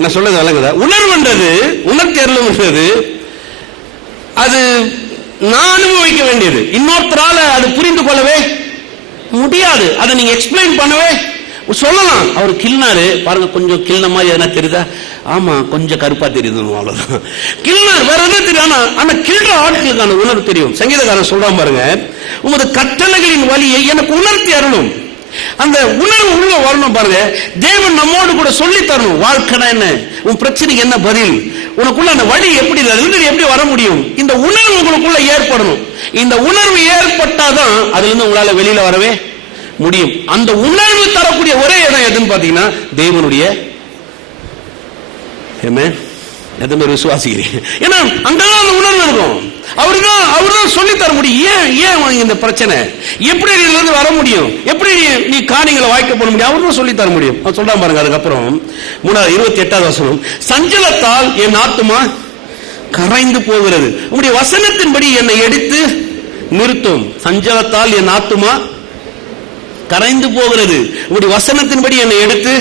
நான் சொல்றது விளங்குதா? உணர்வுன்றது, உணர்த்தி அருளும்ன்றது, அது நான் அனுபவிக்க வேண்டியது. இன்னொருத்தரால அது புரிந்து கொள்ளவே முடியாது. அதை நீங்க எக்ஸ்பிளைன் பண்ணவே சொல்லலாம். அவர் கிள்னாரு பாருங்க, கொஞ்சம் கிள்ன மாதிரி எதனா தெரியுதா? ஆமா, கொஞ்சம் கருப்பா தெரியுது, அவ்வளவுதான். கிள்னார், வேற எதுவும் தெரியும். ஆனா கிள்ற ஆட்களுக்கான உணர்வு தெரியும். சங்கீதக்காரன் சொல்றான் பாருங்க, உமது கட்டளைகளின் வழியை எனக்கு உணர்த்தி அருளும். அந்த உணர்வு உள்ள வரணும். பாருங்க, தேவன் நம்மோடு கூட சொல்லி தரணும். வாழ்க்கைனா என்ன, உன் பிரச்சனைக்கு என்ன பதில், உனக்குள்ள அந்த வழி எப்படி, எப்படி வர முடியும், இந்த உணர்வு உங்களுக்குள்ள ஏற்படணும். இந்த உணர்வு ஏற்பட்டாதான் அதுல இருந்து உங்களால வெளியில வரவே முடியும். அந்த உணர்வு தரக்கூடிய ஒரே இடம் எதுன்னு பாத்தீங்கன்னா தேவனுடைய. எத்தனை பேர் விசுவாசிக்கிறீங்க? ஏன்னா அங்கதான் அந்த உணர்வு இருக்கும். அவர்தான் சொல்லி தர முடியும். ஏன் இந்த பிரச்சனை, எப்படி இதுல இருந்து வர முடியும், எப்படி நீ காரியங்களை வாய்க்க போட முடியும், அவர்தான் சொல்லி தர முடியும். சொல்றான் பாருங்க. அதுக்கப்புறம் 28வது வசனம், சஞ்சலத்தால் என் ஆத்துமா கரைந்து போகிறது, உங்களுடைய வசனத்தின்படி என்னை எடுத்து நிறுத்தும். சஞ்சலத்தால் என் ஆத்துமா கரைந்து போகிறது, உங்களுடைய வசனத்தின்படி என்னை எடுத்து.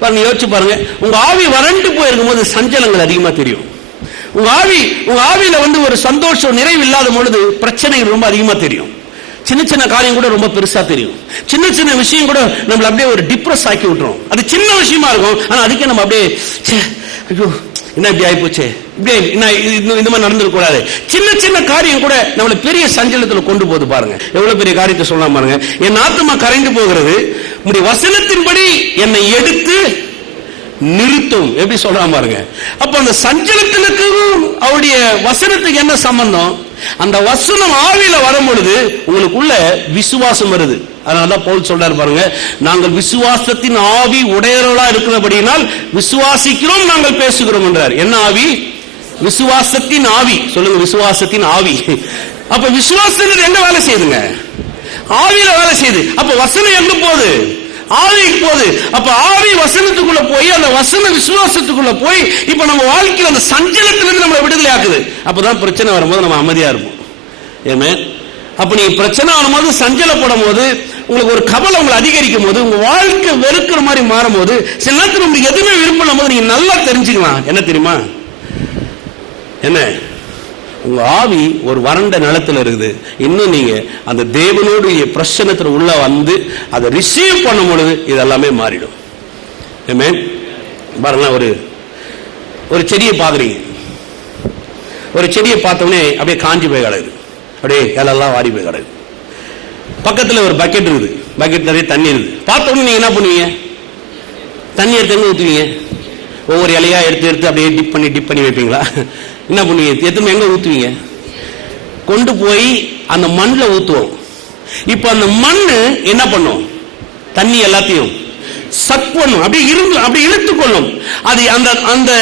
பாருங்க, யோசிச்சு பாருங்க, உங்க ஆவி வறண்டு போயிருக்கும் போது சஞ்சலங்கள் அதிகமா தெரியும். உங்க ஆவியில ஒரு சந்தோஷம், நிறைவு இல்லாத பொழுது பிரச்சனைகள் ரொம்ப அதிகமா தெரியும். சின்ன சின்ன காரியம் கூட ரொம்ப பெருசா தெரியும். சின்ன சின்ன விஷயம் கூட நம்மள அப்படியே ஒரு டிப்ரெஸ் ஆக்கி விட்டுரும். அது சின்ன விஷயமா இருக்கும், ஆனா அதுக்கே நம்ம அப்படியே ஐயோ என்ன இப்படி ஆயிப்போச்சு, இப்படி இந்த மாதிரி நடந்துருக்க கூடாது. சின்ன சின்ன காரியம் கூட நம்மள பெரிய சஞ்சலத்துல கொண்டு போகுது. பாருங்க எவ்வளவு பெரிய காரியத்தை சொல்லலாம் பாருங்க. என் ஆத்துமா கரைந்து போகிறது, உம்முடைய வசனத்தின்படி என்னை எடுத்து நிறுத்தும். எப்படி சொல்றான் பாருங்க. அப்ப அந்த சஞ்சலத்திற்கு அவருடைய வசனத்துக்கு என்ன சம்பந்தம்? அந்த வசனம் ஆவியில வரும் பொழுது உங்களுக்குள்ள விசுவாசம் வருது. அதனாலதான் பவுல் சொல்றாரு பாருங்க, நாங்கள் விசுவாசத்தின் ஆவி உடையவர்களா இருக்கிறபடியினால் விசுவாசிக்கிறோம், நாங்கள் பேசுகிறோம் என்றார். என்ன ஆவி? விசுவாசத்தின் ஆவி. சொல்லுங்க, விசுவாசத்தின் ஆவி. அப்ப விசுவாசம் எங்க வேலை செய்யுதுங்க? ஆவியில வேலை செய்யுது. அப்ப வசனம் எங்க போகுது? ஆவிக்கு போகுது. அப்ப ஆவி வசனத்துக்குள்ள போய் அந்த வசன விசுவாசத்துக்குள்ள போய் இப்ப நம்ம வாழ்க்கையில் அந்த சஞ்சலத்திலிருந்து நம்மளை விடுதலை ஆக்குது. அப்பதான் பிரச்சனை வரும்போது நம்ம அமைதியா இருப்போம். ஏமே, அப்ப நீங்க பிரச்சனை வரும்போது சஞ்சலப்படும் போது உங்களுக்கு ஒரு கவலை உங்களை அதிகரிக்கும் போது உங்க வாழ்க்கை வெறுக்கிற மாதிரி மாறும் போது சில நேரத்தில் உங்களுக்கு எதுவுமே விருப்பம் போது நீங்க நல்லா தெரிஞ்சுக்கலாம். என்ன தெரியுமா? என்ன? உங்க ஆவி ஒரு வறண்ட நிலத்துல இருக்குது. இன்னும் நீங்க அந்த தேவனுடைய பிரசன்னத்துல உள்ள வந்து அதை ரிசீவ் பண்ணும் பொழுது இதெல்லாமே மாறிடும். ஆமென். பாருங்க, ஒரு செடியை பாக்குறீங்க. ஒரு செடியை பார்த்தோன்னே அப்படியே காஞ்சி போய் கிடக்குது, அப்படியே இலெல்லாம் வாடி போய் கிடக்குது. பக்கத்துல ஒரு பக்கெட் இருக்குது, பக்கெட் நிறைய தண்ணி இருக்குது. பார்த்த உடனே நீங்க என்ன பண்ணுவீங்க? தண்ணி எடுத்து எங்க ஊத்துவீங்க? ஒவ்வொரு இலையா எடுத்து அப்படியே டிப் பண்ணி வைப்பீங்களா? என்ன பண்ணுவீங்க? எத்தனை எங்க ஊத்துவீங்க? கொண்டு போய் அந்த மண்ணில் ஊத்துவோம். இப்ப அந்த மண்ணு என்ன பண்ணும்? தண்ணி எல்லாத்தையும் சக் பண்ணும், அப்படி இழுத்துக் கொள்ளும். அது அந்த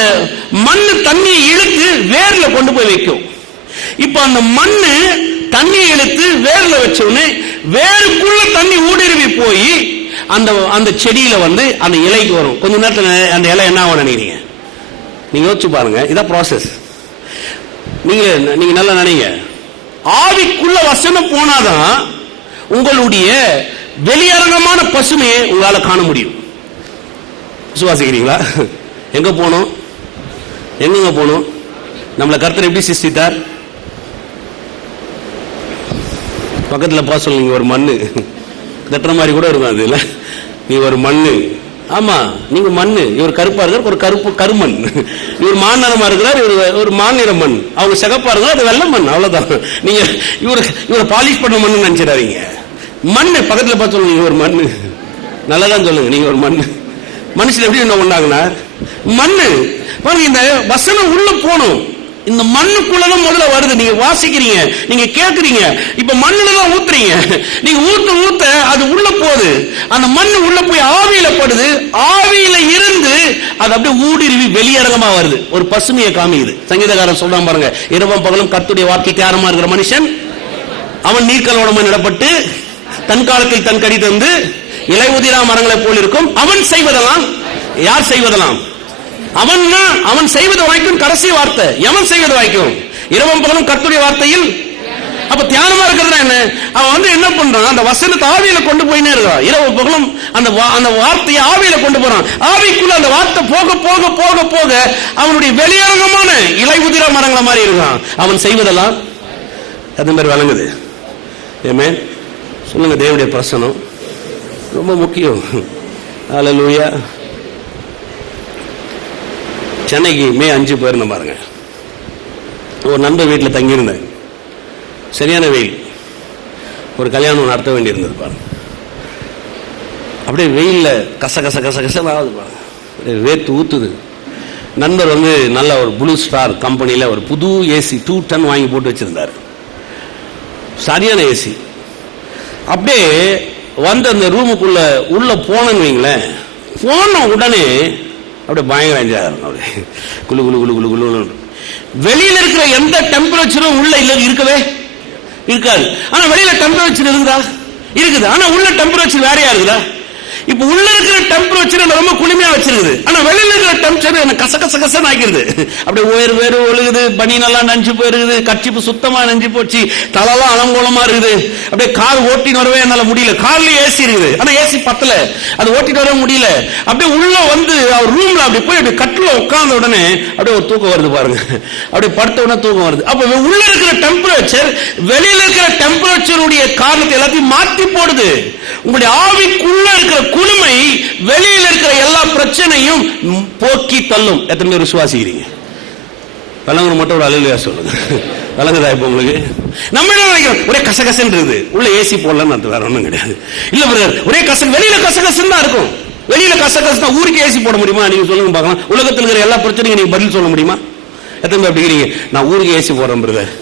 மண்ணு தண்ணியை இழுத்து வேர்ல கொண்டு போய் வைக்கும். இப்ப அந்த மண்ணு தண்ணியை இழுத்து வேர்ல வச்சோன்னு வேருக்குள்ள தண்ணி ஊடுருவி போய் அந்த செடியில வந்து அந்த இலைக்கு வரும். கொஞ்ச நேரத்தில் அந்த இலை என்ன ஆகும் நினைக்கிறீங்க? நீங்க யோசிச்சு பாருங்க. இதான் ப்ராசஸ். நீங்க நல்லா நினைங்க. ஆவிக்குள்ள வசனம் போனாதான் உங்களுடைய வெளியரங்கமான பசுமையை உங்களால காண முடியும். விசுவாசிக்கிறீங்களா? எங்க போனோம்? எங்க போனோம்? நம்மளை கர்த்தர் எப்படி சிருஷ்டித்தார்? பக்கத்துல பா சொல்லுங்க, ஒரு மண்ணு தட்டுற மாதிரி கூட இருக்கும். அது இல்ல, நீ ஒரு மண்ணு. ஆமா, நீங்க மண்ணு. இவர் கருப்பா இருக்கிற ஒரு கருமண். இவர் மாநிறமா இருக்கிறார், ஒரு மாநிற மண். அவங்க சிகப்பா இருக்கிறார், அது வெள்ளை மண். அவ்வளவுதான். நீங்க இவரை பாலிஷ் பண்ண மண்ணு நினைச்சிடாதீங்க. மண்ணு பக்கத்துல பார்த்து சொல்லுங்க, நீங்க ஒரு மண்ணு. நல்லதான் சொல்லுங்க, நீங்க ஒரு மண்ணு. மனுஷன் எப்படி என்ன பண்ணாங்கன்னா மண்ணு. இந்த வசனம் உள்ள போகணும். இந்த மண்ணுக்குள்ளதான் முதல்ல வருது. நீங்க வாசிக்கிறீங்க, நீங்க கேட்கறீங்க, இப்ப மண்ணுல தான் ஊத்துறீங்க. நீங்க ஊத்த அது உள்ள போகுது. அந்த மண்ணு உள்ள போய் ஆவியில படுது. ஆவியில இருந்து அது அப்படியே ஊடுருவி வெளியரங்கமா வருது, ஒரு பசுமையை காமிக்குது. சங்கீதக்காரன் சொல்றான் பாருங்க, இரவும் பகலும் கர்த்தருடைய வார்த்தைக்கு ஆரமா இருக்கிற மனுஷன் அவன் நீர்க்கலோடமா நடப்பட்டு தன் காலத்தில் தன் கடி தந்து இலை உதிரா மரங்களை போல் இருக்கும். அவன் செய்வதெல்லாம், யார் செய்வதெல்லாம்? அவன் செய்வது வாய்க்கும். கடைசி வார்த்தை எவன் செய்வது வாய்க்கும்? இரவும் பகலும் கர்த்தருடைய வார்த்தையில். அப்ப தியானமா இருக்கிறது என்ன? அவன் என்ன பண்றான்? அந்த வசனத்தை ஆவியில கொண்டு போயினே இருக்கான். இரவு பகலும் அந்த வார்த்தையை ஆவியில கொண்டு போறான். ஆவிக்குள்ள அந்த வார்த்தை போக போக போக போக அவனுடைய வெளியரங்கமான இலை உதிர மரங்கள மாதிரி இருக்கான். அவன் செய்வதெல்லாம் அது மாதிரி வழங்குது. ஆமென். சொல்லுங்க, தேவனுடைய பிரசனம் ரொம்ப முக்கியம். ஹல்லேலூயா. சென்னைக்கு மே 5 போயிருந்தேன் பாருங்க. ஒரு நண்பர் வீட்டில் தங்கியிருந்தேன். சரியான வெயில். ஒரு கல்யாணம் நடத்த வேண்டியிருந்தது பாருங்க. அப்படியே வெயில்ல கச கச கச கச ஆகுது பாருங்க. வேர்த்து ஊத்துது. நண்பர் நல்ல ஒரு ப்ளூ ஸ்டார் கம்பெனியில ஒரு புது ஏசி 2 டன் வாங்கி போட்டு வச்சிருந்தாரு. சரியான ஏசி. அப்படியே அந்த ரூமுக்குள்ள உள்ள போனன்னு வைங்களேன், போன உடனே அப்படியே பயங்கர என்ஜாய் ஆகும். அப்படியே குளு குளு குளு குளு குளு. வெளியில இருக்கிற எந்த டெம்பரேச்சரும் உள்ள இருக்கவே இருக்காது. ஆனா வெளியில டெம்பரேச்சர் இருக்குது. ஆனா உள்ள டெம்பரேச்சர் வேறையா இருக்குதா? இப்ப உள்ள இருக்கிற டெம்பரேச்சர் ரொம்ப குளுமையா வச்சிருக்குது. ஆனா வெளியில இருக்கிற டெம்பரேச்சர் என்ன கச கச கசன்னு ஆக்கிடுது. அப்படியே வேறு ஒழுகுது. பனி நல்லா நஞ்சு போயிருக்குது. கட்சிப்பு சுத்தமா நஞ்சு போச்சு. தலைலாம் அலங்கோலமா இருக்குது. அப்படியே கார் ஓட்டின்னு வரவே என்னால முடியல. கார்ல ஏசி இருக்குது, ஆனா ஏசி பத்தல, அது ஓட்டிட்டு வரவே முடியல. அப்படியே உள்ள அவர் ரூம்ல அப்படி போய் அப்படி கட்டில உட்கார்ந்த உடனே அப்படியே ஒரு தூக்கம் வருது பாருங்க. அப்படியே படுத்த உடனே தூக்கம் வருது. அப்ப உள்ள இருக்கிற டெம்பரேச்சர் வெளியில இருக்கிற டெம்பரேச்சருடைய காரணத்தை எல்லாத்தையும் மாற்றி போடுது. உங்களுடைய ஆவிக்குள்ள இருக்கிற குளுமை வெளியில் இருக்கிற எல்லா பிரச்சனையும் போக்கி தள்ளும். எத்தனை பேர் விசுவாசிக்கிறீங்க? வழங்குற மட்டும் ஒரு அல்லேலூயா சொல்லுங்க. வழங்குதா? இப்ப உங்களுக்கு நம்ம என்ன நினைக்கிறோம்? ஒரே கசகசன்றது. உள்ள ஏசி போடலன்னு அது வேற ஒண்ணும் கிடையாது. இல்ல பிரதர், ஒரே வெளியில கசகசன் தான் இருக்கும். வெளியில கசகசன் ஊருக்கு ஏசி போட முடியுமா? நீங்க சொல்லுங்க பார்க்கலாம். உலகத்தில் இருக்கிற எல்லா பிரச்சனையும் நீங்க பதில் சொல்ல முடியுமா? எத்தனை பேர் அப்படிங்கிறீங்க? நான் ஊருக்கு ஏசி போடுறேன் பிரதர்.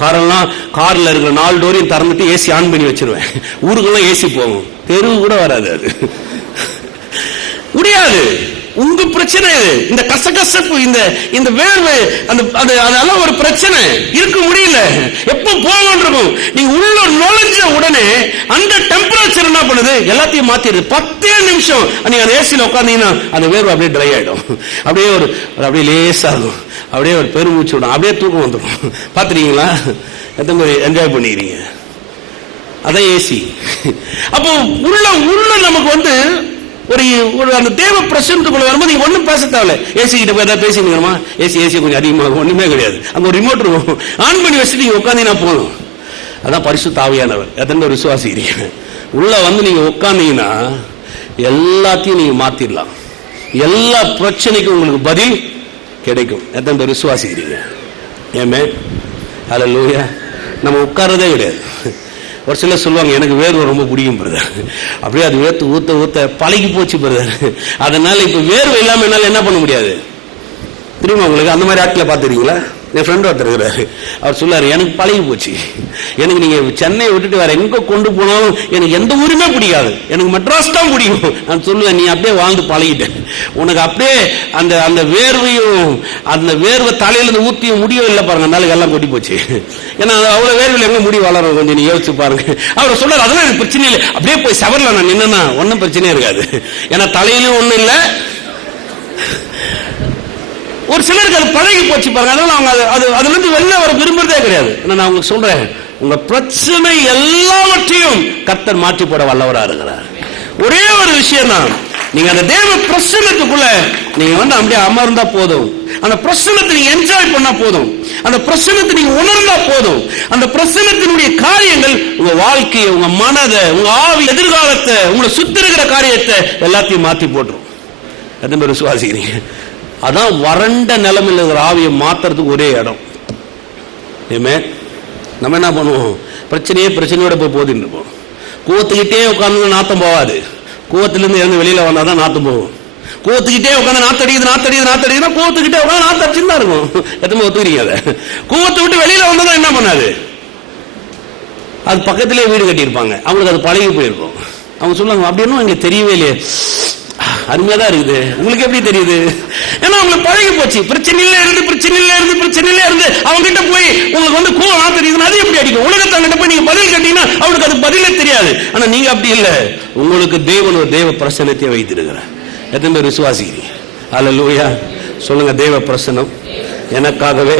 காரெல்லாம் கார்ல இருக்கிற 4 டோரையும் திறந்துட்டு ஏசி ஆன் பண்ணி வச்சிருவேன். ஊருக்கெல்லாம் ஏசி போகும், தெருவு கூட வராது. அது முடியாது. உங்க பிரச்சனை இந்த கசகசப்பு, இந்த வேர்வை, அதெல்லாம் ஒரு பிரச்சனை. இருக்க முடியல, எப்ப போகணும் இருக்கும். நீங்க உள்ள நுழைஞ்ச உடனே அந்த டெம்பரேச்சர் என்ன பண்ணுது, எல்லாத்தையும் மாத்திடுது. 10 நிமிஷம் நீங்க அந்த ஏசியில உட்காந்தீங்கன்னா அந்த வேர்வை அப்படியே ட்ரை ஆயிடும். அப்படியே லேசாகும், அப்படியே ஒரு பெருமூச்சு விடும், அப்படியே தூக்கம் வந்துடும். பாத்துறீங்களா? எத்தனை பேர் என்ஜாய் பண்ணிக்கிறீங்க? அதான் ஏசி. அப்போ உள்ள நமக்கு வந்து ஒரு அந்த தேவ பிரசன்னத்துக்குள்ள வரும்போது நீங்க ஒன்னும் பேச தேவையில்ல. ஏசி கிட்ட போய் ஏதாவது பேசிக்கணுமா? ஏசி கொஞ்சம் அதிகமாக ஒண்ணுமே கிடையாது. அங்க ஒரு ரிமோட் இருக்கும், ஆன் பண்ணி வச்சுட்டு நீங்க உட்காந்தீங்கன்னா போதும். அதான் பரிசுத்த ஆவியானவர். எத்தனை விசுவாசிக்கிறீங்க? உள்ள வந்து நீங்க உட்காந்தீங்கன்னா எல்லாத்தையும் நீங்க மாத்திடலாம். எல்லா பிரச்சனைக்கும் உங்களுக்கு பதில் கிடைக்கும். எத்தனை பேர் விசுவாசிக்கிறீங்க? ஏமே ஹல்லேலூயா. நம்ம உட்கார்றதே கிடையாது. ஒரு சிலர் சொல்லுவாங்க, எனக்கு வேர்வை ரொம்ப பிடிக்கும் பிரதர். அப்படியே அது வேர்த்து ஊத்த ஊத்த பழகி போச்சு பிரதர். அதனால இப்ப வேர்வை இல்லாம என்னால என்ன பண்ண முடியாது. தெரியுமா உங்களுக்கு? அந்த மாதிரி ஆட்களை பார்த்துருக்கீங்களா? என் ஃப்ரெண்ட் ஒருத்தர் இருக்கிறாரு, அவர் சொல்லாரு, எனக்கு பழகி போச்சு, எனக்கு நீங்க சென்னையை விட்டுட்டு வேற எங்க கொண்டு போனாலும் எனக்கு எந்த ஊருமே பிடிக்காது, எனக்கு மெட்ராஸ் தான் பிடிக்கும். நான் சொல்லுவேன், நீ அப்படியே வாழ்ந்து பழகிட்டேன், உனக்கு அப்படியே அந்த வேர்வையும் அந்த வேர்வை தலையில இருந்து ஊத்தியும் முடியும் இல்லை பாருங்க, அந்த நாளுக்கு எல்லாம் கொட்டி போச்சு. ஏன்னா அவ்வளவு வேர்வையில் எங்க முடி வளரும், கொஞ்சம் நீ யோசிச்சு பாருங்க. அவர் சொல்றாரு, அதெல்லாம் எனக்கு பிரச்சனை இல்லை, அப்படியே போய் சவரில் நான் நின்னா ஒன்னும் பிரச்சனையே இருக்காது. ஏன்னா தலையிலும் ஒண்ணும் இல்லை. ஒரு சிலருக்கு அது பழகி போச்சு பாருங்க, அதனால அவங்க அதுல இருந்து வெளில வர விரும்புறதே கிடையாது. நான் உங்களுக்கு சொல்றேன், உங்க பிரச்சனை எல்லாவற்றையும் கர்த்தர் மாற்றி போட வல்லவரா இருக்கிறார். ஒரே ஒரு விஷயம் தான், நீங்க அந்த தேவ பிரசன்னத்துக்குள்ள நீங்க வந்து அப்படியே அமர்ந்தா போதும், அந்த பிரசன்னத்தை நீங்க என்ஜாய் பண்ணா போதும், அந்த பிரசன்னத்தை நீங்க உணர்ந்தா போதும், அந்த பிரசன்னத்தினுடைய காரியங்கள் உங்க வாழ்க்கையை, உங்க மனதை, உங்க ஆவி, எதிர்காலத்தை, உங்களை சுத்தி இருக்கிற காரியத்தை எல்லாத்தையும் மாற்றி போட்டுரும். எத்தனை பேர் விசுவாசிக்கிறீங்க? அதான் வறண்ட நிலைமையில் இருக்கிற ஆவியை மாத்துறதுக்கு ஒரே இடம். நம்ம என்ன பண்ணுவோம், பிரச்சனையோட போய் போதின்னு இருப்போம். கூவத்துக்கிட்டே உட்காந்து நாத்தம் போகாது, கூவத்திலிருந்து இருந்து வெளியில வந்தாதான் நாத்தம் போகும். கூவத்துக்கிட்டே உட்காந்து நாத்தடிக்குதுன்னா கூவத்துக்கிட்டே உட்காந்து நாத்தடிச்சுன்னு தான் இருக்கும். எத்தனை ஒத்துக்கிறீங்க? அதை கூவத்தை விட்டு வெளியில வந்ததான் என்ன பண்ணாது, அது பக்கத்திலே வீடு கட்டியிருப்பாங்க, அவங்களுக்கு அது பழகி போயிருக்கும். அவங்க சொல்லுவாங்க, அப்படின்னும் எங்களுக்கு தெரியவே இல்லையே, அருமையா தான் இருக்குது, உங்களுக்கு எப்படி தெரியுது? ஏன்னா உங்களுக்கு பழகி போச்சு. பிரச்சனையில இருந்து அவங்க கிட்ட போய் உங்களுக்கு வந்து கோவம் தெரியுதுன்னா அது எப்படி அடிக்கும்? உலகத்தை கிட்ட போய் நீங்க பதில் கேட்டீங்கன்னா அவனுக்கு அது பதிலே தெரியாது. ஆனா நீங்க அப்படி இல்லை, உங்களுக்கு தேவன் ஒரு தேவ பிரசன்னத்தை வைத்திருக்கிறார். எத்தனை பேர் விசுவாசிக்கிறீங்க? ஹல்லேலூயா சொல்லுங்க. தேவ பிரசன்னம் எனக்காகவே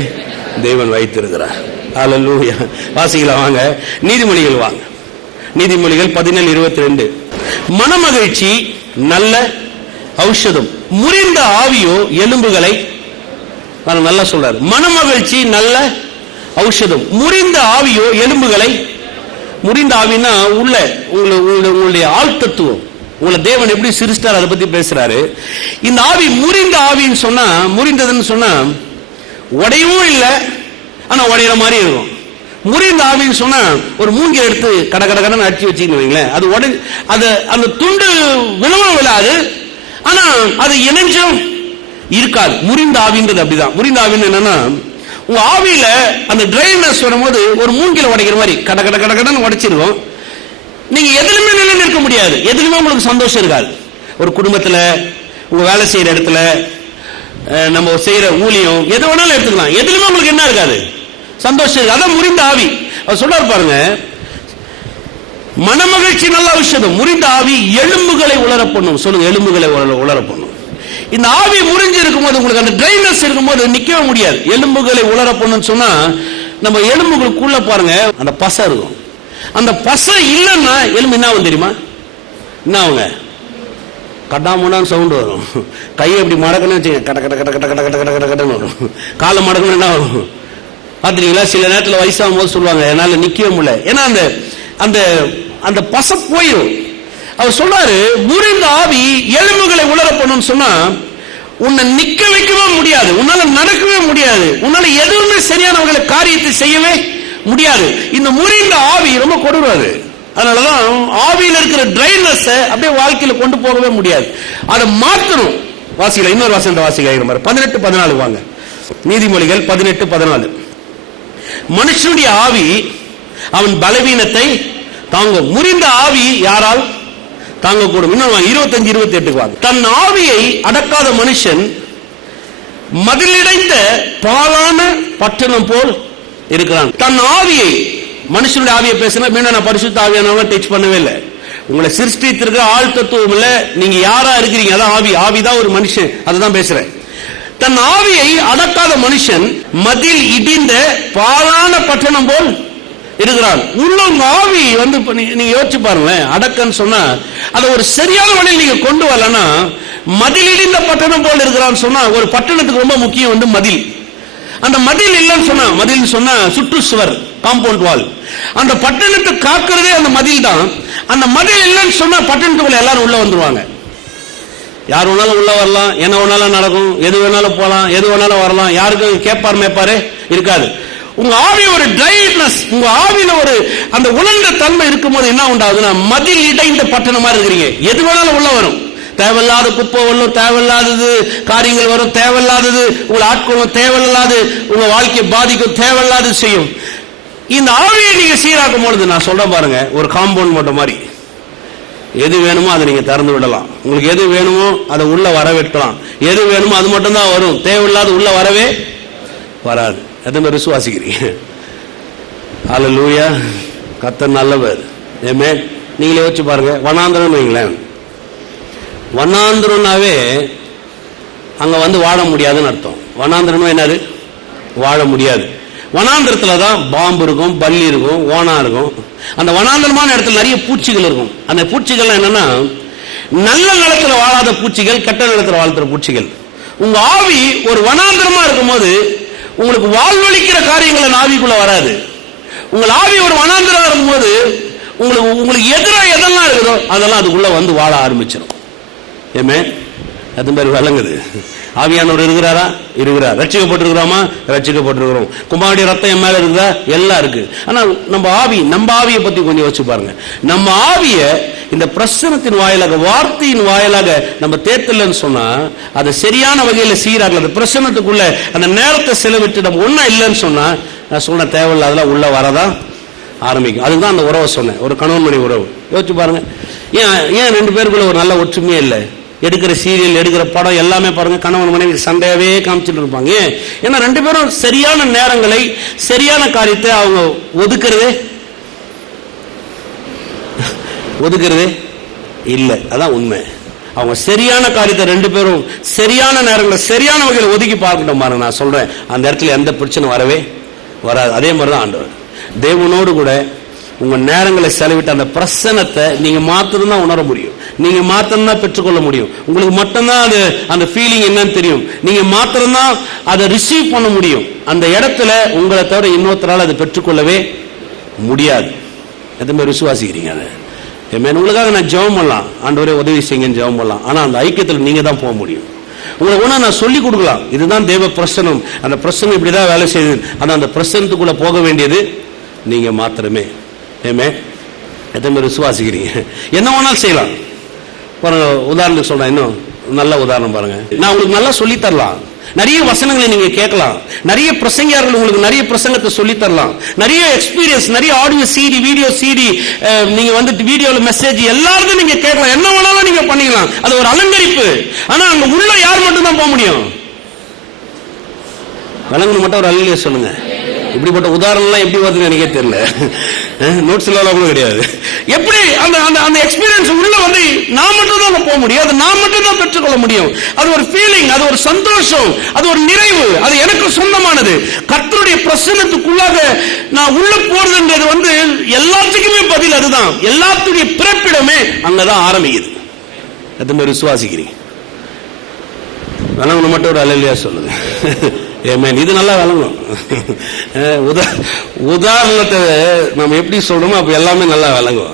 தேவன் வைத்திருக்கிறார். ஹல்லேலூயா. வாசிக்கலாம் வாங்க, நீதிமொழிகள் வாங்க. நீதிமொழிகள் 17:22. மனமகிழ்ச்சி நல்ல ஔஷதம், முறிந்த ஆவியோ எலும்புகளை, நல்லா சொல்றாரு, மனமகிழ்ச்சி நல்ல ஔஷதம், முறிந்த ஆவியோ எலும்புகளை. முறிந்த ஆவினா உள்ள உங்களுடைய ஆழ்த்தத்துவம், உங்களை தேவன் எப்படி சிருஷ்டார் அதை பத்தி பேசுறாரு. இந்த ஆவி முறிந்த ஆவின்னு சொன்னா, முறிந்ததுன்னு சொன்னா உடையவும் இல்லை, ஆனா உடையிற மாதிரி இருக்கும். முறிந்த ஆவின்னு சொன்னா ஒரு மூங்கில் எடுத்து கடன்னு அடிச்சு வச்சுங்களேன், அது உடை, அது அந்த துண்டு விழவும் விழாது, ஆனா அது இணைஞ்சும் இருக்காது. முறிந்த ஆவின்றது அப்படிதான். முறிந்த ஆவின்னு என்னன்னா, உங்க ஆவியில அந்த ட்ரைனஸ் வரும்போது ஒரு மூங்கில உடைக்கிற மாதிரி கடன்னு உடைச்சிருக்கும். நீங்க எதுலுமே நிலை நிற்க முடியாது, எதுலுமே உங்களுக்கு சந்தோஷம் இருக்காது. ஒரு குடும்பத்துல, உங்க வேலை செய்யற இடத்துல, நம்ம செய்யற ஊழியம், எது வேணாலும் எடுத்துக்கலாம், எதுலுமே உங்களுக்கு என்ன இருக்காது, சந்தோஷம். அதான் முறிந்த ஆவி. அவர் சொல்றாரு பாருங்க, மனமகிழ்ச்சி நல்ல ஔஷதம், முறிந்த ஆவி எலும்புகளை உலர பண்ணும். சொல்லுங்க, எலும்புகளை உலர பண்ணும். இந்த ஆவி முறிஞ்சு இருக்கும்போது, உங்களுக்கு அந்த ட்ரைனஸ் இருக்கும்போது நிக்கவே முடியாது. எலும்புகளை உலர பண்ணும் சொன்னா, நம்ம எலும்புகளுக்குள்ள பாருங்க அந்த பசை இருக்கும். அந்த பசை இல்லைன்னா எலும்பு என்ன ஆகும் தெரியுமா? என்ன ஆகுங்க? கட்டாமுடான்னு சவுண்ட் வரும். கையை எப்படி மடக்கணும்னு வச்சுங்க, கட்டன்னு வரும். காலை மடக்கணும் என்ன வரும் பாத்தீங்களா? சில நேரத்தில் வயசாகும் போது சொல்லுவாங்க, என்னால நிக்கவே முடியல, ஏன்னா அந்த அந்த பசை போயிடும். அவர் சொல்றாரு, முறிந்த ஆவி எலும்புகளை உலர பண்ணும் சொன்னா, உன்னை நிக்க வைக்கவே முடியாது, உன்னால நடக்கவே முடியாது, உன்னால எதுவுமே சரியான காரியத்தை செய்யவே முடியாது. இந்த முறிந்த ஆவி ரொம்ப கொடுறாரு. அதனாலதான் ஆவியில் இருக்கிற ட்ரைனஸ் அப்படியே வாழ்க்கையில கொண்டு போகவே முடியாது. அதை மாற்றணும். வாசிக்கல, இன்னொரு வாசம் வாசிக்க 18-14 வாங்க. நீதிமொழிகள் 18-14. மனுஷனுடைய ஆவி அவன் பலவீனத்தை தாங்கும். முறிந்த ஆவி யாரால் தாங்கக்கூடும்? இன்னும் 25-28 வாங்க. தன் ஆவியை அடக்காத மனுஷன் மதிலிடைந்த பாழான பட்டணம் போல் இருக்கிறான். தன் ஆவியை, மனுஷனுடைய ஆவியை பேசினா மீண்டும் நான் பரிசுத்த ஆவியானவங்க டச் பண்ணவே இல்லை. உங்களை சிருஷ்டித்திருக்கிற ஆள் தத்துவம் இல்ல, நீங்க யாரா இருக்கிறீங்க, அதான் ஆவி. ஆவிதான் ஒரு மனுஷன், அதுதான் பேசுறேன். தன் ஆவியை அடக்காத மனுஷன் மதில் இடிந்த பாழான பட்டணம் போல் இருக்கிறான். உள்ள உங்க ஆவி வந்து நீங்க யோசிச்சு பாருங்களேன். அடக்கன்னு சொன்னா அதை ஒரு சரியான வழியில் நீங்க கொண்டு வரலன்னா, மதில் இடிந்த பட்டணம் போல் இருக்கிறான்னு சொன்னா, ஒரு பட்டணத்துக்கு ரொம்ப முக்கியம் வந்து மதில். அந்த மதில் இல்லைன்னு சொன்னா, மதில் சொன்னா சுற்றுச்சுவர், காம்பவுண்ட் வால். அந்த பட்டணத்தை காக்கிறதே அந்த மதில் தான். அந்த மதில் இல்லைன்னு சொன்னா பட்டணத்துக்குள்ள எல்லாரும் உள்ள வந்துருவாங்க. யார் வேணாலும் உள்ள வரலாம், என்ன வேணாலும் நடக்கும், எது வேணாலும் போலாம், எது வேணாலும் வரலாம். யாருக்கும் கேட்பார் மேப்பாரு இருக்காது. உங்க ஆவி ஒரு ட்ரைனஸ், உங்க ஆவியில ஒரு அந்த உணர்ந்த தன்மை இருக்கும்போது என்ன உண்டாகுதுன்னா, மதில் இடைந்த பட்டணமா இருக்கிறீங்க. எது வேணாலும் உள்ள வரும். தேவையில்லாத குப்பை வரும், தேவையில்லாதது காரியங்கள் வரும், தேவையில்லாதது உங்களை ஆட்கொள்ளும், தேவையில்லாது உங்க வாழ்க்கையை பாதிக்கும், தேவையில்லாதது செய்யும். இந்த ஆவியை நீங்க சீராக்கும் பொழுது நான் சொல்றேன் பாருங்க, ஒரு காம்பவுண்ட் போட்ட மாதிரி எது வேணுமோ அதை நீங்க திறந்து விடலாம். உங்களுக்கு எது வேணுமோ அதை உள்ள வரவேற்கலாம். எது வேணுமோ அது மட்டும் தான் வரும், தேவையில்லாத உள்ள வரவே வராது. எதுவுமே விசுவாசிக்கிறீங்க? அல்லேலூயா. கர்த்தர் நல்லவர். ஆமென். நீங்களே யோசிச்சு பாருங்க. வனாந்திரம் வைங்களேன். வனாந்திரம்னாவே அங்க வந்து வாழ முடியாதுன்னு அர்த்தம். வனாந்திரம் என்னது? வாழ முடியாது. வனாந்திரத்துல தான் பாம்பு இருக்கும், பல்லி இருக்கும், ஓனா இருக்கும். அந்த வனாந்திரமான இடத்துல நிறைய பூச்சிகள் இருக்கும். அந்த பூச்சிகள் என்னன்னா, நல்ல நிலத்துல வாழாத பூச்சிகள், கெட்ட நிலத்துல வாழ்த்துற பூச்சிகள். உங்க ஆவி ஒரு வனாந்திரமா இருக்கும் போது உங்களுக்கு வாழ்வழிக்கிற காரியங்கள் ஆவிக்குள்ள வராது. உங்கள் ஆவி ஒரு வனாந்திரம் இருக்கும்போது உங்களுக்கு எதிராக எதெல்லாம் இருக்குதோ அதெல்லாம் அதுக்குள்ள வந்து வாழ ஆரம்பிச்சிடும். ஏமே அது மாதிரி விளங்குது. ஆவியானவர் இருக்கிறாரா? இருக்கிறார். ரட்சிக்கப்பட்டிருக்கிறோமா? ரட்சிக்கப்பட்டிருக்கிறோம். குமாரனுடைய ரத்தம் என் மேல இருக்குதா? எல்லாம் இருக்கு. ஆனா நம்ம ஆவியை பத்தி கொஞ்சம் யோசிச்சு பாருங்க. நம்ம ஆவிய இந்த பிரசனத்தின் வாயிலாக, வார்த்தையின் வாயிலாக நம்ம தேர்த்தலன்னு சொன்னா அது சரியான வகையில சீராகல. அந்த பிரசனத்துக்குள்ள அந்த நேரத்தை செலவிட்டு நம்ம ஒன்னா இல்லைன்னு சொன்னா, நான் சொன்ன தேவையில்ல அதெல்லாம் உள்ள வரதான் ஆரம்பிக்கும். அதுதான் அந்த உறவை சொன்னேன், ஒரு கணவன் மனைவி உறவு. யோசிச்சு பாருங்க. ஏன் ரெண்டு பேருக்குள்ள ஒரு நல்ல ஒற்றுமையே இல்லை? எடுக்கிற சீரியல், எடுக்கிற படம் எல்லாமே பாருங்க, கணவன் மனைவி சண்டையாவே காமிச்சிட்டு இருப்பாங்க. ஏன்னா ரெண்டு பேரும் சரியான நேரங்களை, சரியான காரியத்தை அவங்க ஒதுக்குறதே இல்லை. அதான் உண்மை. அவங்க சரியான காரியத்தை ரெண்டு பேரும் சரியான நேரங்களை சரியான வகையில் ஒதுக்கி பார்க்கணும் பாருங்க. நான் சொல்றேன், அந்த இடத்துல எந்த பிரச்சனை வரவே வராது. அதே மாதிரிதான் ஆண்டவர். தேவனோடு கூட உங்க நேரங்களை செலவிட்டு அந்த பிரசனத்தை நீங்க மாத்திரம் தான் உணர முடியும். நீங்க மாத்திரம் தான் பெற்றுக்கொள்ள முடியும். உங்களுக்கு மட்டும்தான் அது அந்த ஃபீலிங் என்னன்னு தெரியும். நீங்க மாத்திரம் தான் அதை ரிசீவ் பண்ண முடியும். அந்த இடத்துல உங்களை தவிர இன்னொருத்தரால் அதை பெற்றுக்கொள்ளவே முடியாது. எதுவுமே விசுவாசிக்கிறீங்க அதை? உங்களுக்காக நான் ஜெபம் பண்ணலாம், ஆண்டவரே உதவி செய்யுங்கன்னு ஜெபம் பண்ணலாம். ஆனா அந்த ஐக்கியத்தில் நீங்க தான் போக முடியும். உங்களுக்கு ஒண்ணு நான் சொல்லி கொடுக்கலாம், இதுதான் தேவ பிரசனம், அந்த பிரசனம் இப்படிதான் வேலை செய்யுது. ஆனா அந்த பிரசனத்துக்குள்ள போக வேண்டியது நீங்க மாத்திரமே. ஏமே எத்தனை பேர் விசுவாசிக்கிறீங்க? என்ன வேணாலும் செய்யலாம். பாருங்க, உதாரணத்துக்கு சொல்றேன், இன்னும் நல்ல உதாரணம் பாருங்க. நான் உங்களுக்கு நல்லா சொல்லி தரலாம், நிறைய வசனங்களை நீங்க கேட்கலாம், நிறைய பிரசங்கியார்கள் உங்களுக்கு நிறைய பிரசங்கத்தை சொல்லி தரலாம், நிறைய எக்ஸ்பீரியன்ஸ், நிறைய ஆடியோ சிடி, வீடியோ சிடி, நீங்க வந்துட்டு வீடியோல மெசேஜ் எல்லாருக்கும் நீங்க கேட்கலாம், என்ன வேணாலும் நீங்க பண்ணிக்கலாம். அது ஒரு அலங்கரிப்பு. ஆனா அங்க உள்ள யார் மட்டும் தான் போக முடியும்? விலங்கு மட்டும் ஒரு அல்லையே சொல்லுங்க. இப்படிப்பட்ட உதாரணம்லாம் எப்படி வருதுன்னு எனக்கே தெரியல. நோட்ஸ் எல்லாம் கூட கிடையாது. எப்படி அந்த அந்த எக்ஸ்பீரியன்ஸ் உள்ள வந்து நான் மட்டும் தான் போக முடியும், அது நான் மட்டும் தான் பெற்றுக்கொள்ள முடியும். அது ஒரு ஃபீலிங், அது ஒரு சந்தோஷம், அது ஒரு நிறைவு, அது எனக்கு சொந்தமானது. கர்த்தருடைய பிரசன்னத்துக்குள்ளாக நான் உள்ள போறதுன்றது வந்து எல்லாத்துக்குமே பதில் அதுதான். எல்லாத்துடைய பிறப்பிடமே அங்கதான் ஆரம்பிக்குது. எத்தனை விசுவாசிக்கிறீங்க? விளங்கணும் மட்டும் ஒரு அல்லையா சொல்லுங்க. ஏமேன், இது நல்லா விளங்கும். உதாரணத்தை நம்ம எப்படி சொல்றோமோ அப்ப எல்லாமே நல்லா விளங்கும்.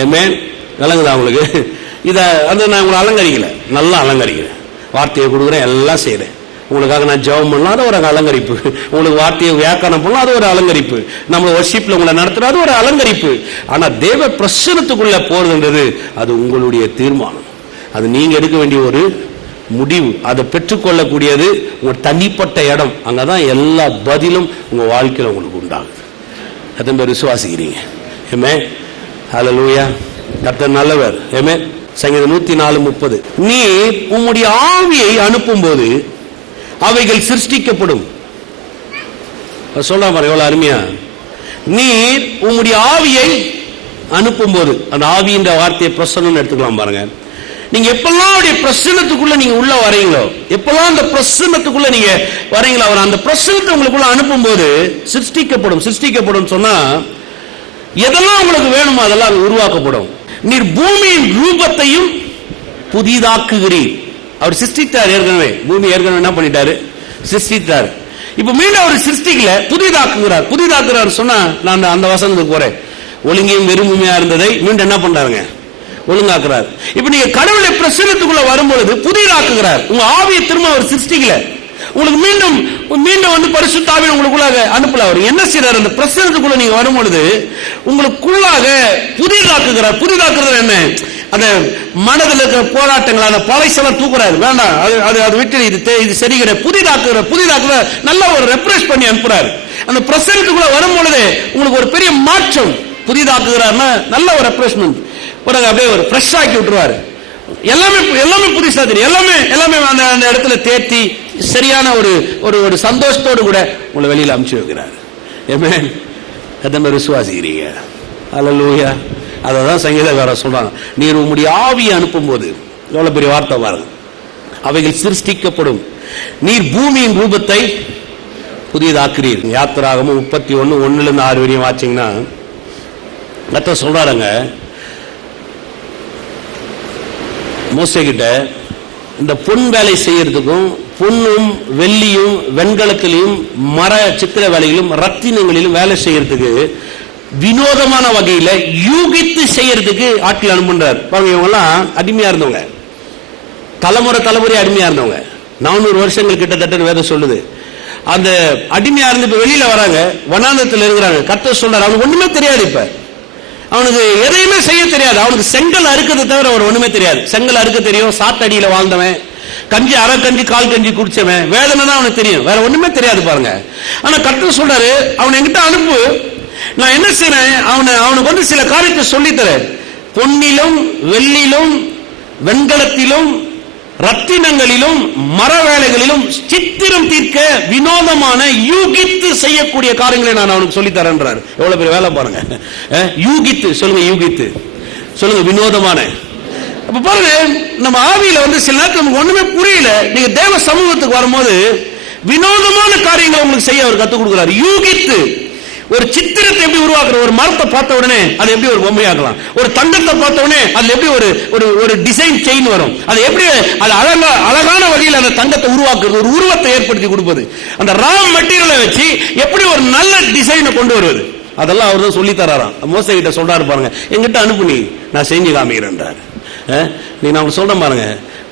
ஏமேன், விளங்குதா உங்களுக்கு? இதை வந்து நான் உங்களை அலங்கரிக்கல, நல்லா அலங்கரிக்கிறேன். வார்த்தையை கொடுக்குறேன், எல்லாம் செய்யறேன். உங்களுக்காக நான் ஜெபம் பண்ணலாம், அது ஒரு அலங்கரிப்பு. உங்களுக்கு வார்த்தையை வியாக்கரணம் பண்ணலாம், அது ஒரு அலங்கரிப்பு. நம்ம வர்ஷிப்ல உங்களை நடத்துறது, அது ஒரு அலங்கரிப்பு. ஆனா தேவ பிரசன்னத்துக்குள்ள போறதுன்றது அது உங்களுடைய தீர்மானம். அது நீங்க எடுக்க வேண்டிய ஒரு முடிவு. அதை பெற்றுக்கொள்ளக்கூடியது உங்க தனிப்பட்ட இடம். அங்கதான் எல்லா பதிலும் உங்க வாழ்க்கையில உங்களுக்கு உண்டாகுது. எத்தனை பேர் விசுவாசிக்கிறீங்க? ஆமென். ஹல்லேலூயா. கர்த்தர் நல்லவர். ஆமென். சங்கீதம் 104:30. நீ உம்முடைய ஆவியை அனுப்பும்போது அவைகள் சிருஷ்டிக்கப்படும். சொல்ல பாருங்க எவ்வளவு அருமையா. நீர் உம்முடைய ஆவியை அனுப்பும்போது, அந்த ஆவின்ற வார்த்தையை பிரசன்னம் எடுத்துக்கலாம் பாருங்க. நீங்க எப்பெல்லாம் அவருடைய பிரசன்னத்துக்குள்ள நீங்க உள்ள வரீங்களோ, எப்பெல்லாம் அந்த பிரசன்னத்துக்குள்ள நீங்க வரீங்களோ, அவர் அந்த பிரசன்னத்தை உங்களுக்குள்ள அனுப்பும் போது சிருஷ்டிக்கப்படும். சிருஷ்டிக்கப்படும் சொன்னா எதெல்லாம் உங்களுக்கு வேணுமோ அதெல்லாம் உருவாக்கப்படும். நீர் பூமியின் ரூபத்தையும் புதிதாக்குகிறீர். அவர் சிருஷ்டித்தார் ஏற்கனவே. பூமி ஏற்கனவே என்ன பண்ணிட்டாரு? சிருஷ்டித்தார். இப்ப மீண்டும் அவர் சிருஷ்டிக்கல, புதிதாக்குகிறார். புதிதாக்குறார் சொன்னா நான் அந்த வசனத்துக்கு போறேன். ஒழுங்கையும் வெறுமையா இருந்ததை மீண்டும் என்ன பண்றாருங்க? ஒழுங்காக்குறார். இப்ப நீங்க கடவுளுடைய பிரசன்னத்துக்குள்ள வரும்பொழுது புதிதாக்குகிறார். உங்க ஆவியை திரும்ப அவர் சிருஷ்டிக்கல, உங்களுக்கு மீண்டும் மீண்டும் வந்து பரிசுத்த ஆவியை உங்களுக்குள்ளாக அனுப்பல. அவர் என்ன செய்யறாரு? அந்த பிரசன்னத்துக்குள்ள நீங்க வரும்பொழுது உங்களுக்குள்ளாக புதிதாக்குகிறார். புதிதாக்குறது என்ன? அந்த மனதில் இருக்கிற போராட்டங்கள், அந்த பழைசெல்லாம் தூக்குறாரு. வேண்டாம், அது விட்டு இது சரி கிடையாது. புதிதாக்குற நல்ல ஒரு ரெப்ரெஷ் பண்ணி அனுப்புறாரு. அந்த பிரசன்னத்துக்குள்ள வரும்பொழுது உங்களுக்கு ஒரு பெரிய மாற்றம். புதிதாக்குகிறார்னா நல்ல ஒரு ரெப்ரெஷ்மெண்ட், அப்படியே ஒரு ஃப்ரெஷ் ஆக்கி விட்டுருவாரு. எல்லாமே புதுசா தெரியும். எல்லாமே அந்த இடத்துல தேத்தி சரியான ஒரு சந்தோஷத்தோடு கூட உங்களை வெளியில அனுப்பிச்சு வைக்கிறார். ஆமென். எத்தனை விசுவாசிக்கிறீங்க? ஹல்லேலூயா. அததான் சங்கீதக்காரர் சொல்றாங்க, நீர் உம்முடைய ஆவியை அனுப்பும் போது. எவ்வளவு பெரிய வார்த்தை பாருங்க. அவைகள் சிருஷ்டிக்கப்படும். நீர் பூமியின் ரூபத்தை புதியதாக்குறீர். யாத்திராகமும் 31:1-6 வரையும் வாச்சிங்கன்னா கர்த்தர் சொல்றாருங்க மோசே கிட்ட, இந்த பொன் வேலை செய்யறதுக்கும் பொன்னும் வெள்ளியும் வெண்கலத்திலையும் மர சித்திர வேலையிலும் ரத்தினங்களிலும் வேலை செய்யறதுக்கு வினோதமான வகையில யூகித்து செய்யறதுக்கு ஆட்கள் அனுப்புன்றார். இவங்க எல்லாம் அடிமையா இருந்தவங்க, தலைமுறை அடிமையா இருந்தவங்க. 400 வருஷங்கள் கிட்டத்தட்ட வேதம் சொல்லுது. அந்த அடிமையா இருந்து இப்ப வெளியில வராங்க, வனாந்தரத்தில் இருக்கிறாங்க. கர்த்தர் சொல்றாரு, அவனுக்கு ஒண்ணுமே தெரியாது. இப்ப அவனுக்கு எதையுமே செய்ய தெரியாது. அவனுக்கு செங்கல் அறுக்கிறத தவிர அவர் ஒண்ணுமே தெரியாது. செங்கல் அறுக்க தெரியும், சாத்தடியில வாழ்ந்தவன், கஞ்சி அரை கஞ்சி கால் கஞ்சி குடிச்சவன், வேதனை தான் அவனுக்கு தெரியும், வேற ஒண்ணுமே தெரியாது பாருங்க. ஆனா கர்த்தர் சொல்றாரு, அவனை என்கிட்ட அனுப்பு, நான் என்ன செய்யறேன், அவனுக்கு வந்து சில காரியத்தை சொல்லித்தரேன். பொன்னிலும் வெள்ளிலும் வெண்கலத்திலும் ரத்தினங்களிலும் மர வேலைகளிலும் சித்திரம் தீர்க்க வினோதமான யூகித்து செய்யக்கூடிய காரியங்களை நான் அவனுக்கு சொல்லித்தரேன்றார். எவ்வளவு பெரிய வேலை பாருங்க. யூகித்து சொல்லுங்க, யூகித்து சொல்லுங்க, வினோதமான. அப்ப பாருங்க, நம்ம ஆவியில வந்து சில நேரத்தில் நமக்கு ஒண்ணுமே புரியல. நீங்க தேவ சமூகத்துக்கு வரும்போது வினோதமான காரியங்களை உங்களுக்கு செய்ய அவர் கத்துக் கொடுக்கிறார். யூகித்து ஒரு சித்திரத்தை எப்படி உருவாக்குற, ஒரு மரத்தை பார்த்த உடனே அதை எப்படி ஒரு பொம்மையாக்கலாம், ஒரு தங்கத்தை பார்த்த உடனே அதுல எப்படி ஒரு டிசைன் செயின் வரும், அது எப்படி அது அழகான வகையில் அந்த தங்கத்தை உருவாக்குறது, ஒரு உருவத்தை ஏற்படுத்தி கொடுப்பது, அந்த ரா மெட்டீரியலை வச்சு எப்படி ஒரு நல்ல டிசைனை கொண்டு வருவது, அதெல்லாம் அவர் தான் சொல்லி தராராம். மோசே கிட்ட சொல்றாரு பாருங்க, எங்கிட்ட அனுப்பு, நீ நான் செஞ்சு காமிக்கிறேன்றாரு. நீ நான் சொல்றேன் பாருங்க,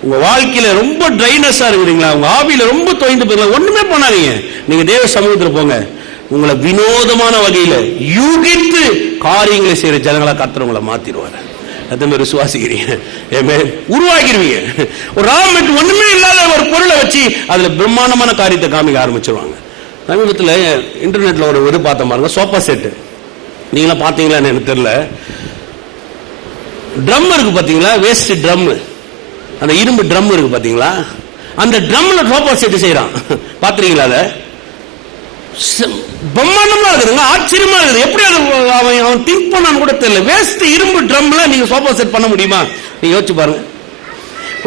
உங்க வாழ்க்கையில ரொம்ப ட்ரைனஸா இருக்கிறீங்களா, உங்க ஆவியில ரொம்ப தொய்ந்து போயிருங்களா, ஒண்ணுமே பண்ணாதீங்க. நீங்க தேவ சமூகத்தில் போங்க, உங்களை வினோதமான வகையில யூகித்து காரியங்களை செய்யற ஜனங்களா கர்த்தர் உங்களை மாத்திடுவார். எத்தனை பேர் விசுவாசிக்கிறீங்க? உருவாக்கிடுவீங்க. ஒரு ராமெட் ஒண்ணுமே இல்லாத ஒரு பொருளை வச்சு அதுல பிரம்மாண்டமான காரியத்தை காமிக்க ஆரம்பிச்சிருவாங்க. சமீபத்தில் இன்டர்நெட்ல ஒரு இது பார்த்த பாருங்க, சோஃபா செட்டு. நீங்களா பாத்தீங்களான்னு எனக்கு தெரியல. ட்ரம் இருக்கு பாத்தீங்களா, வேஸ்ட் ட்ரம், அந்த இரும்பு ட்ரம் இருக்கு பாத்தீங்களா, அந்த ட்ரம்ல சோஃபா செட்டு செய்யறான். பாத்துறீங்களா? அதை பிரம்மாண்டமா இருக்குதுங்க, ஆச்சரியமா இருக்குது. எப்படி அவன் திங்க் பண்ணான்னு கூட தெரியல. வேஸ்ட் இரும்பு ட்ரம்ல நீங்க சோஃபா செட் பண்ண முடியுமா? நீங்க யோசிச்சு பாருங்க.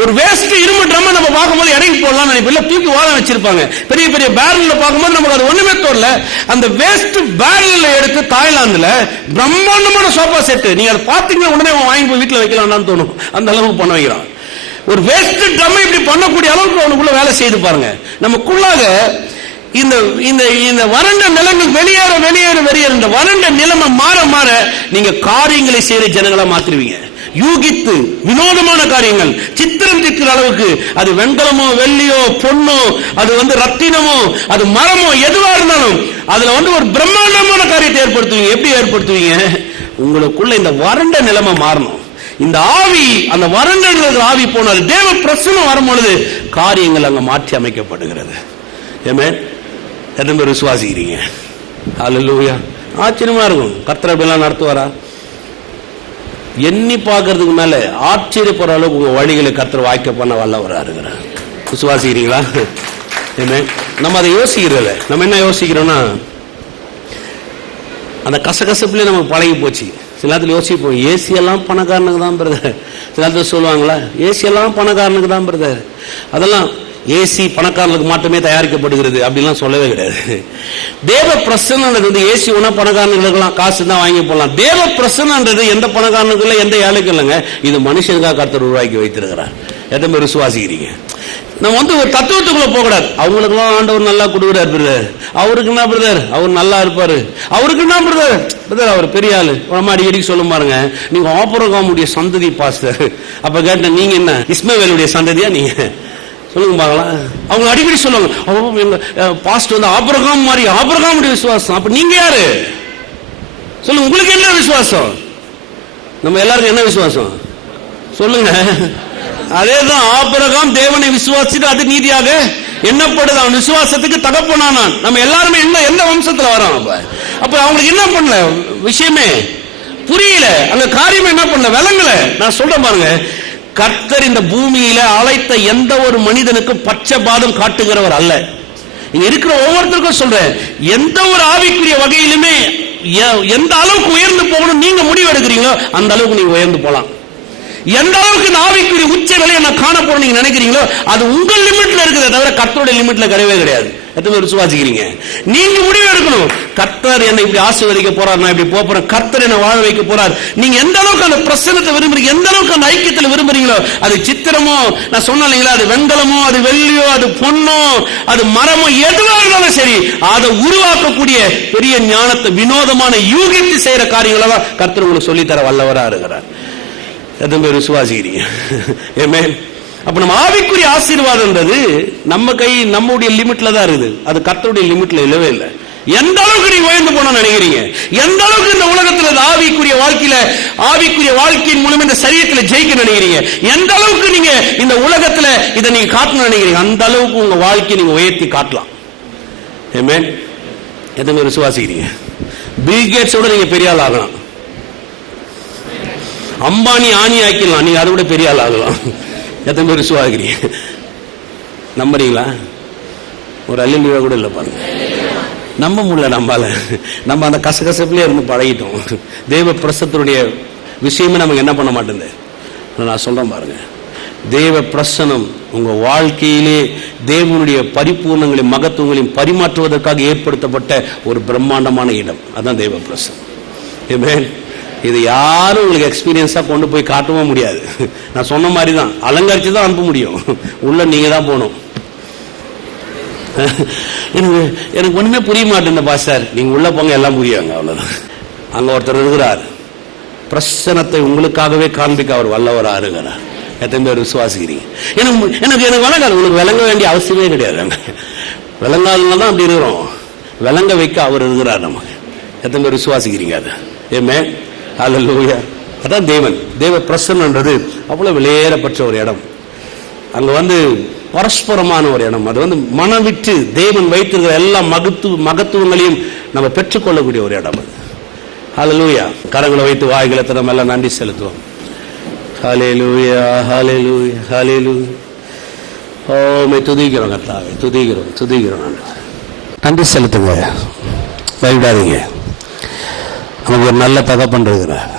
ஒரு வேஸ்ட் இரும்பு ட்ரம் நம்ம பார்க்கும்போது இறங்கி போடலாம் நினைப்போம், தூக்கி வாழ வச்சிருப்பாங்க. பெரிய பெரிய பேரல்ல பார்க்கும்போது நமக்கு அது ஒண்ணுமே தோணல. அந்த வேஸ்ட் பேரல்ல எடுத்து தாய்லாந்துல பிரம்மாண்டமான சோஃபா செட், நீங்க அதை பாத்தீங்கன்னா உடனே வாங்கி போய் வீட்டுல வைக்கலாம்னு தோணும். அந்த அளவுக்கு பண்ண வைக்கிறான். ஒரு வேஸ்ட் ட்ரம் இப்படி பண்ணக்கூடிய அளவுக்கு அவனுக்குள்ள வேலை செய்து பாருங்க. நமக்குள்ளாக இந்த வறண்ட நிலங்கள் வெளியேற இந்த வறண்ட நிலைமை மாற நீங்க காரியங்களை செய்யற ஜனங்களா மாத்திருவீங்க. யூகித்து வினோதமான காரியங்கள், சித்திரம் தீர்க்கிற அளவுக்கு, அது வெண்கலமோ வெள்ளியோ பொன்னோ, அது வந்து ரத்தினமோ, அது மரமோ, எதுவா இருந்தாலும் அதுல வந்து ஒரு பிரம்மாண்டமான காரியத்தை ஏற்படுத்துவீங்க. எப்படி ஏற்படுத்துவீங்க? உங்களுக்குள்ள இந்த வறண்ட நிலைமை மாறணும். இந்த ஆவி, அந்த வறண்ட ஆவி போனால் தேவ பிரசன்னம் வரும் பொழுது காரியங்கள் அங்க மாற்றி அமைக்கப்படுகிறது. ஆமென். எத்தனை பேர் விசுவாசிக்கிறீங்க? ஹல்லேலூயா. ஆச்சரியமா இருக்கும். கர்த்தர் அப்படிலாம் நடத்துவாரா? எண்ணி பார்க்கறதுக்கு மேல ஆச்சரியப்படுற அளவுக்கு உங்க வழிகளை கர்த்தர் வாய்க்க பண்ண வல்லவரா இருக்கிறார். விசுவாசிக்கிறீங்களா? நம்ம அதை யோசிக்கிறதில்ல. நம்ம என்ன யோசிக்கிறோம்னா, அந்த கசகசப்புலேயே நமக்கு பழகி போச்சு. சில நேரத்தில் யோசிப்போம், ஏசி எல்லாம் பணக்காரனுக்கு தான் பிரதர். சில நேரத்தில் சொல்லுவாங்களா, ஏசி எல்லாம் பணக்காரனுக்கு தான் பிரதர். அதெல்லாம் ஏசி பணக்காரனுக்கு மட்டுமே தயாரிக்கப்படுகிறது அப்படிலாம் சொல்லவே கிடையாது. தேவ பிரசன்னன்றது வந்து ஏசி ஒன்னா பணக்காரனுக்கு காசு தான் வாங்கி போடலாம். தேவ பிரசன்னன்றது எந்த பணக்காரனுக்கு இல்லை, எந்த ஏழைக்கும் இல்லைங்க. இது மனுஷனுக்காக கர்த்தர் உருவாக்கி வைத்திருக்கிறார். எத்தனை பேர் விசுவாசிக்கிறீங்க? நம்ம வந்து ஒரு தத்துவத்துக்குள்ள போக கூடாது. அவங்களுக்குலாம் ஆண்டவர் நல்லா கொடுக்குறாரு பிரதர், அவருக்கு என்ன பிரதர், அவர் நல்லா இருப்பாரு, அவருக்கு என்ன பிரதர், பிரதர் அவர் பெரிய ஆளு. நம்ம அடிக்கடி சொல்லும் பாருங்க, நீங்க ஆபிரகாமுடைய சந்ததி பாஸ்டர். அப்ப கேட்டேன், நீங்க என்ன இஸ்மவேலுடைய சந்ததியா நீங்க சொல்லுங்க பார்க்கலாம். அவங்க அடிக்கடி சொல்லுவாங்க, பாஸ்டர் வந்து ஆபிரகாம் மாதிரி, ஆபிரகாமுடைய விசுவாசம். அப்ப நீங்க யாரு சொல்லுங்க, உங்களுக்கு என்ன விசுவாசம்? நம்ம எல்லாருக்கும் என்ன விசுவாசம் சொல்லுங்க? அதேதான், ஆபிரகாம் தேவனை விசுவாசித்து அது நீதியாக எண்ணப்படுது, அவன் விசுவாசத்துக்கு தகப்பனானான். நம்ம எல்லாருமே எந்த வம்சத்துல வரோம்? அப்ப அவங்களுக்கு என்ன பண்ணல, விஷயமே புரியல, அந்த காரியம் என்ன பண்ணல, விளங்கல. நான் சொல்றேன் பாருங்க, கர்த்தர் இந்த பூமியில அழைத்த எந்த ஒரு மனிதனுக்கும் பட்சபாதம் காட்டுகிறவர் அல்ல. இங்க இருக்கிற ஒவ்வொருத்தருக்கும் சொல்றேன், எந்த ஒரு ஆவிக்குரிய வகையிலுமே எந்த அளவுக்கு உயர்ந்து போகணும் நீங்க முடிவு எடுக்கிறீங்களோ அந்த அளவுக்கு நீங்க உயர்ந்து போலாம். எந்த அளவுக்கு இந்த ஆவிக்குரிய உச்ச நிலையை நான் காண போறேன் நீங்க நினைக்கிறீங்களோ அது உங்கள் லிமிட்ல இருக்குதே தவிர கர்த்தருடைய லிமிட்ல கிடையவே கிடையாது. எத்தனை பேர் விசுவாசிக்கிறீங்க? நீங்க முடிவு எடுக்கணும், கர்த்தர் என்னை இப்படி ஆசீர்வதிக்க போறார், நான் இப்படி போறேன், கர்த்தர் என்னை வாழ வைக்க போறார். நீங்க எந்த அளவுக்கு அந்த பிரசன்னத்தை விரும்புறீங்க, எந்த அளவுக்கு அந்த ஐக்கியத்தில் விரும்புறீங்களோ, அது சித்திரமோ, நான் சொன்னேன் இல்லைங்களா, அது வெண்கலமோ, அது வெள்ளியோ, அது பொன்னோ, அது மரமோ, எதுவா இருந்தாலும் சரி, அதை உருவாக்கக்கூடிய பெரிய ஞானத்தை வினோதமான யூகித்து செய்யற காரியங்களெல்லாம் கர்த்தர் உங்களுக்கு சொல்லித்தர வல்லவரா இருக்கிறார். எத்தனை பேர் விசுவாசிக்கிறீங்க? ஆமென். அப்ப நம்ம ஆவிக்குரிய ஆசீர்வாதம்ன்றது நம்ம கை, நம்முடைய லிமிட்ல தான் இருக்குது, அது கர்த்தருடைய லிமிட்ல இல்லவே இல்லை. எந்த அளவுக்கு நீங்க உயர்ந்து போன நினைக்கிறீங்க, எந்த அளவுக்கு இந்த உலகத்துல ஆவிக்குரிய வாழ்க்கையில, ஆவிக்குரிய வாழ்க்கையின் மூலம் இந்த சரீரத்தில் ஜெயிக்க நினைக்கிறீங்க, எந்த அளவுக்கு நீங்க இந்த உலகத்துல இதை நீங்க காட்டணும் நினைக்கிறீங்க, அந்த அளவுக்கு உங்க வாழ்க்கையை நீங்க உயர்த்தி காட்டலாம். ஆமென். எத்தனை பேர் விசுவாசிக்கிறீங்க? பில் கேட்ஸோட நீங்க பெரிய ஆள் ஆகலாம், அம்பானி ஆணி ஆக்கிடலாம், நீங்க அதை விட பெரிய ஆள் ஆகலாம். எத்தனை பேர் விசுவாசிக்கிறீங்க? நம்புறீங்களா? ஒரு அல்லேலூயா கூட இல்லை பாருங்க. நம்ப முடியல நம்மால. நம்ம அந்த கசகசப்புலயே இருந்து பழகிட்டோம். தேவ பிரசனத்துடைய விஷயமே நமக்கு என்ன பண்ண மாட்டேங்குது. நான் சொல்றேன் பாருங்க, தேவ பிரசனம் உங்க வாழ்க்கையிலே தேவனுடைய பரிபூர்ணங்களையும் மகத்துவங்களையும் பரிமாற்றுவதற்காக ஏற்படுத்தப்பட்ட ஒரு பிரம்மாண்டமான இடம், அதான் தேவ பிரசனம். ஆமென். இது யாரும் உங்களுக்கு எக்ஸ்பீரியன்ஸா கொண்டு போய் காட்டவும் முடியாது. நான் சொன்ன மாதிரி தான், அலங்கரிச்சு தான் அனுப்ப முடியும், உள்ள நீங்க தான் போகணும். எனக்கு ஒண்ணுமே புரிய மாட்டேன் பாஸ்டர், நீங்க உள்ள போங்க எல்லாம் புரியாங்க, அவ்வளவுதான். அங்க ஒருத்தர் இருக்கிறார், பிரசனத்தை உங்களுக்காகவே காண்பிக்க அவர் வல்லவரா இருக்கிறார். எத்தனை பேர் விசுவாசிக்கிறீங்க? எனக்கு விளங்காது, உங்களுக்கு விளங்க வேண்டிய அவசியமே கிடையாது. விளங்காதனால தான் அப்படி இருக்கிறோம், விளங்க வைக்க அவர் இருக்கிறார் நமக்கு. எத்தனை பேர் விசுவாசிக்கிறீங்க? அது ஆமென். ஹல்லேலூயா. அதான் தேவன், தேவ பிரசன்னன்றது அவ்வளவு விலையேறப்பட்ட ஒரு இடம். அங்க வந்து பரஸ்பரமான ஒரு இடம், அது வந்து மனம் விட்டு தேவன் வைத்திருக்கிற எல்லா மகத்துவங்களையும் நம்ம பெற்றுக்கொள்ளக்கூடிய ஒரு இடம் அது. ஹல்லேலூயா. கரங்களை வைத்து வாய்களை நம்ம எல்லாம் நன்றி செலுத்துவோம். ஹல்லேலூயா, ஹல்லேலூயா, ஹல்லேலூயா. ஓ துதிக்கிறோம் கர்த்தாவே, துதிக்கிறோம். நன்றி செலுத்துங்க, பயப்படாதீங்க. நமக்கு ஒரு நல்ல தகப்பன் இருக்கிறார்,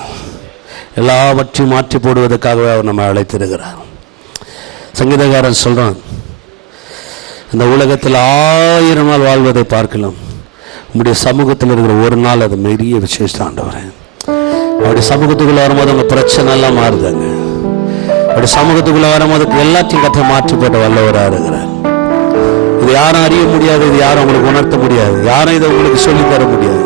எல்லாவற்றையும் மாற்றி போடுவதற்காகவே அவர் நம்ம அழைத்திருக்கிறார். சங்கீதக்காரன் சொல்றான், இந்த உலகத்தில் 1000 நாள் வாழ்வதை பார்க்கலாம், உங்களுடைய சமூகத்தில் இருக்கிற ஒரு நாள் அது பெரிய விசேஷம். ஆண்டவரே, அவருடைய சமூகத்துக்குள்ள வரும்போது உங்க பிரச்சனை எல்லாம் மாறுதாங்க. அவருடைய சமூகத்துக்குள்ள வரும்போது எல்லாத்தையும் கற்று மாற்றி போட்ட வல்லவராக இருக்கிறார். இது யாரும் அறிய முடியாது, இது யாரும் உங்களுக்கு உணர்த்த முடியாது, யாரும் இதை உங்களுக்கு சொல்லி தர முடியாது.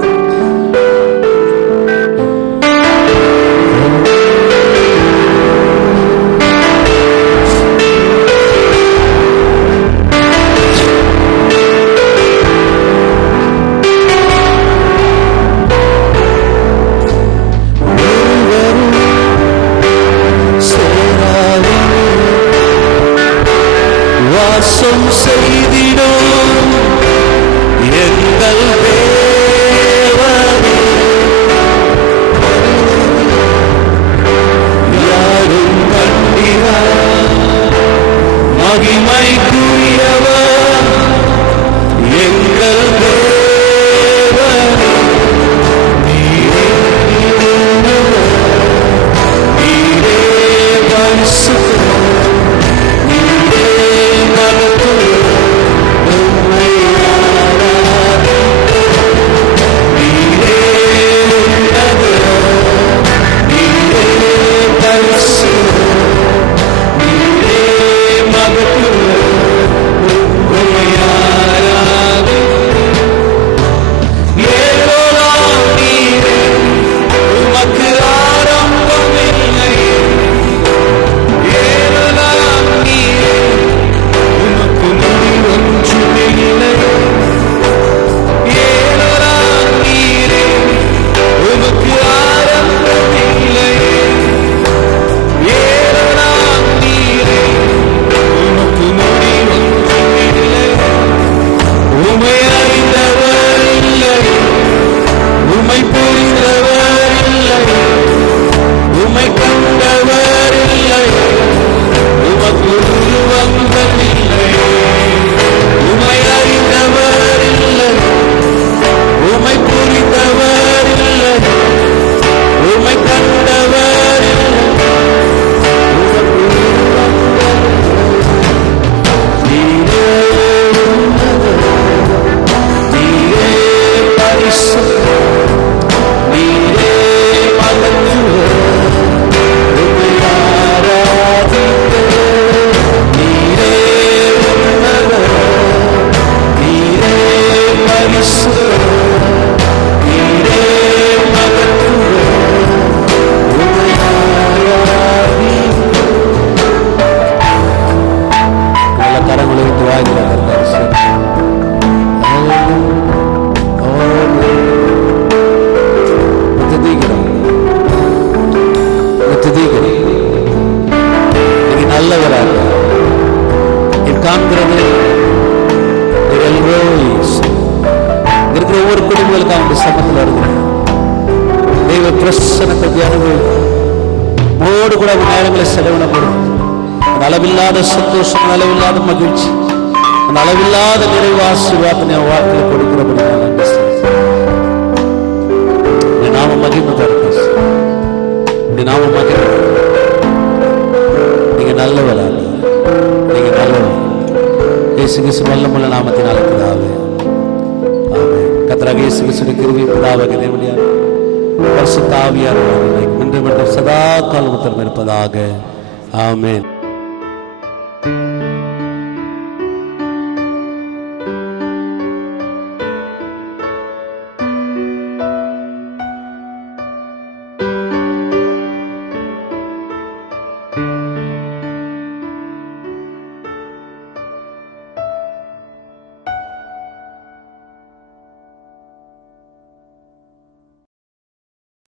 செய்திடும் எங்கள் தேவனே, யாரும் கண்டிரார் மகிமைக்குரியவர் எங்கள் தேவனே, நீரே பரிசுத்தர், நீரே மகத்துவம், உம்மை ஆராதிக்கிறோம். நீரே உன்னதர், நீரே பரிசுத்தர், நீரே மகத்துவம், உம்மை ஆராதிக்கிறோம். ஏகோலாம் நீரே, உமக்கு ஆரம்பமில்லை. ஏகோலாம் நீரே, உமக்கு முடிவொன்றுமில்லை. ஏகோலாம் நீரே, உமக்கு ஆரம்பமில்லை. ஏகோலாம் நீரே, உமக்கு முடிவொன்றுமில்லை. உம்மை அறிந்தவர் இல்லை, உம்மை புரிந்தவர் இல்லை, உம்மை கண்டவர் இல்லை, உமக்கு உருவங்கள் இல்லை. உம்மை அறிந்தவர் இல்லை, உம்மை புரிந்தவர் இல்லை, உம்மை கண்டவர் இல்லை, உமக்கு உருவங்கள் நீரே உன்னதர், நீரே பரிசுத்தர், நீரே மகத்துவம், உம்மை ஆராதிக்கிறோம். நீரே உன்னதர், நீரே பரிசுத்தர், நீரே மகத்துவம், உம்மை ஆராதிக்கிறோம். நல்ல கரங்களை விட்டு வாய்கிறார்கள். நல்லவராக காண்கிறது இருக்கிற ஒவ்வொரு குடும்பங்களுக்கும் அவங்க சமத்தில் வருகிறது. தெய்வ பிரசனத்தை அனுபவியோடு கூட அவங்க நேரங்களை செலவிடப்படும். அந்த அளவில்லாத சந்தோஷம், அந்த அளவில்லாத மகிழ்ச்சி, அந்த அளவில்லாத நிறைவு ஆசீர்வாதத்தை என் வாழ்க்கையில் கொடுக்கிறபடி நான் நன்றி சொல்றேன். நாம மகிமை தரணும், நாம மகிமை. நீங்க நல்லவரா, நீங்க நல்லவர். இயேசு கிறிஸ்து வல்லமுள்ள நாமத்தினாலே பிதாவே, ஆமென். கர்த்தராகிய இயேசு கிறிஸ்துவின் கிருபையும் பிதாவாகிய தேவனுடைய பரிசுத்த ஆவியானவருடைய இன்றும் என்றும் சதா காலமும் இருப்பதாக. ஆமென்.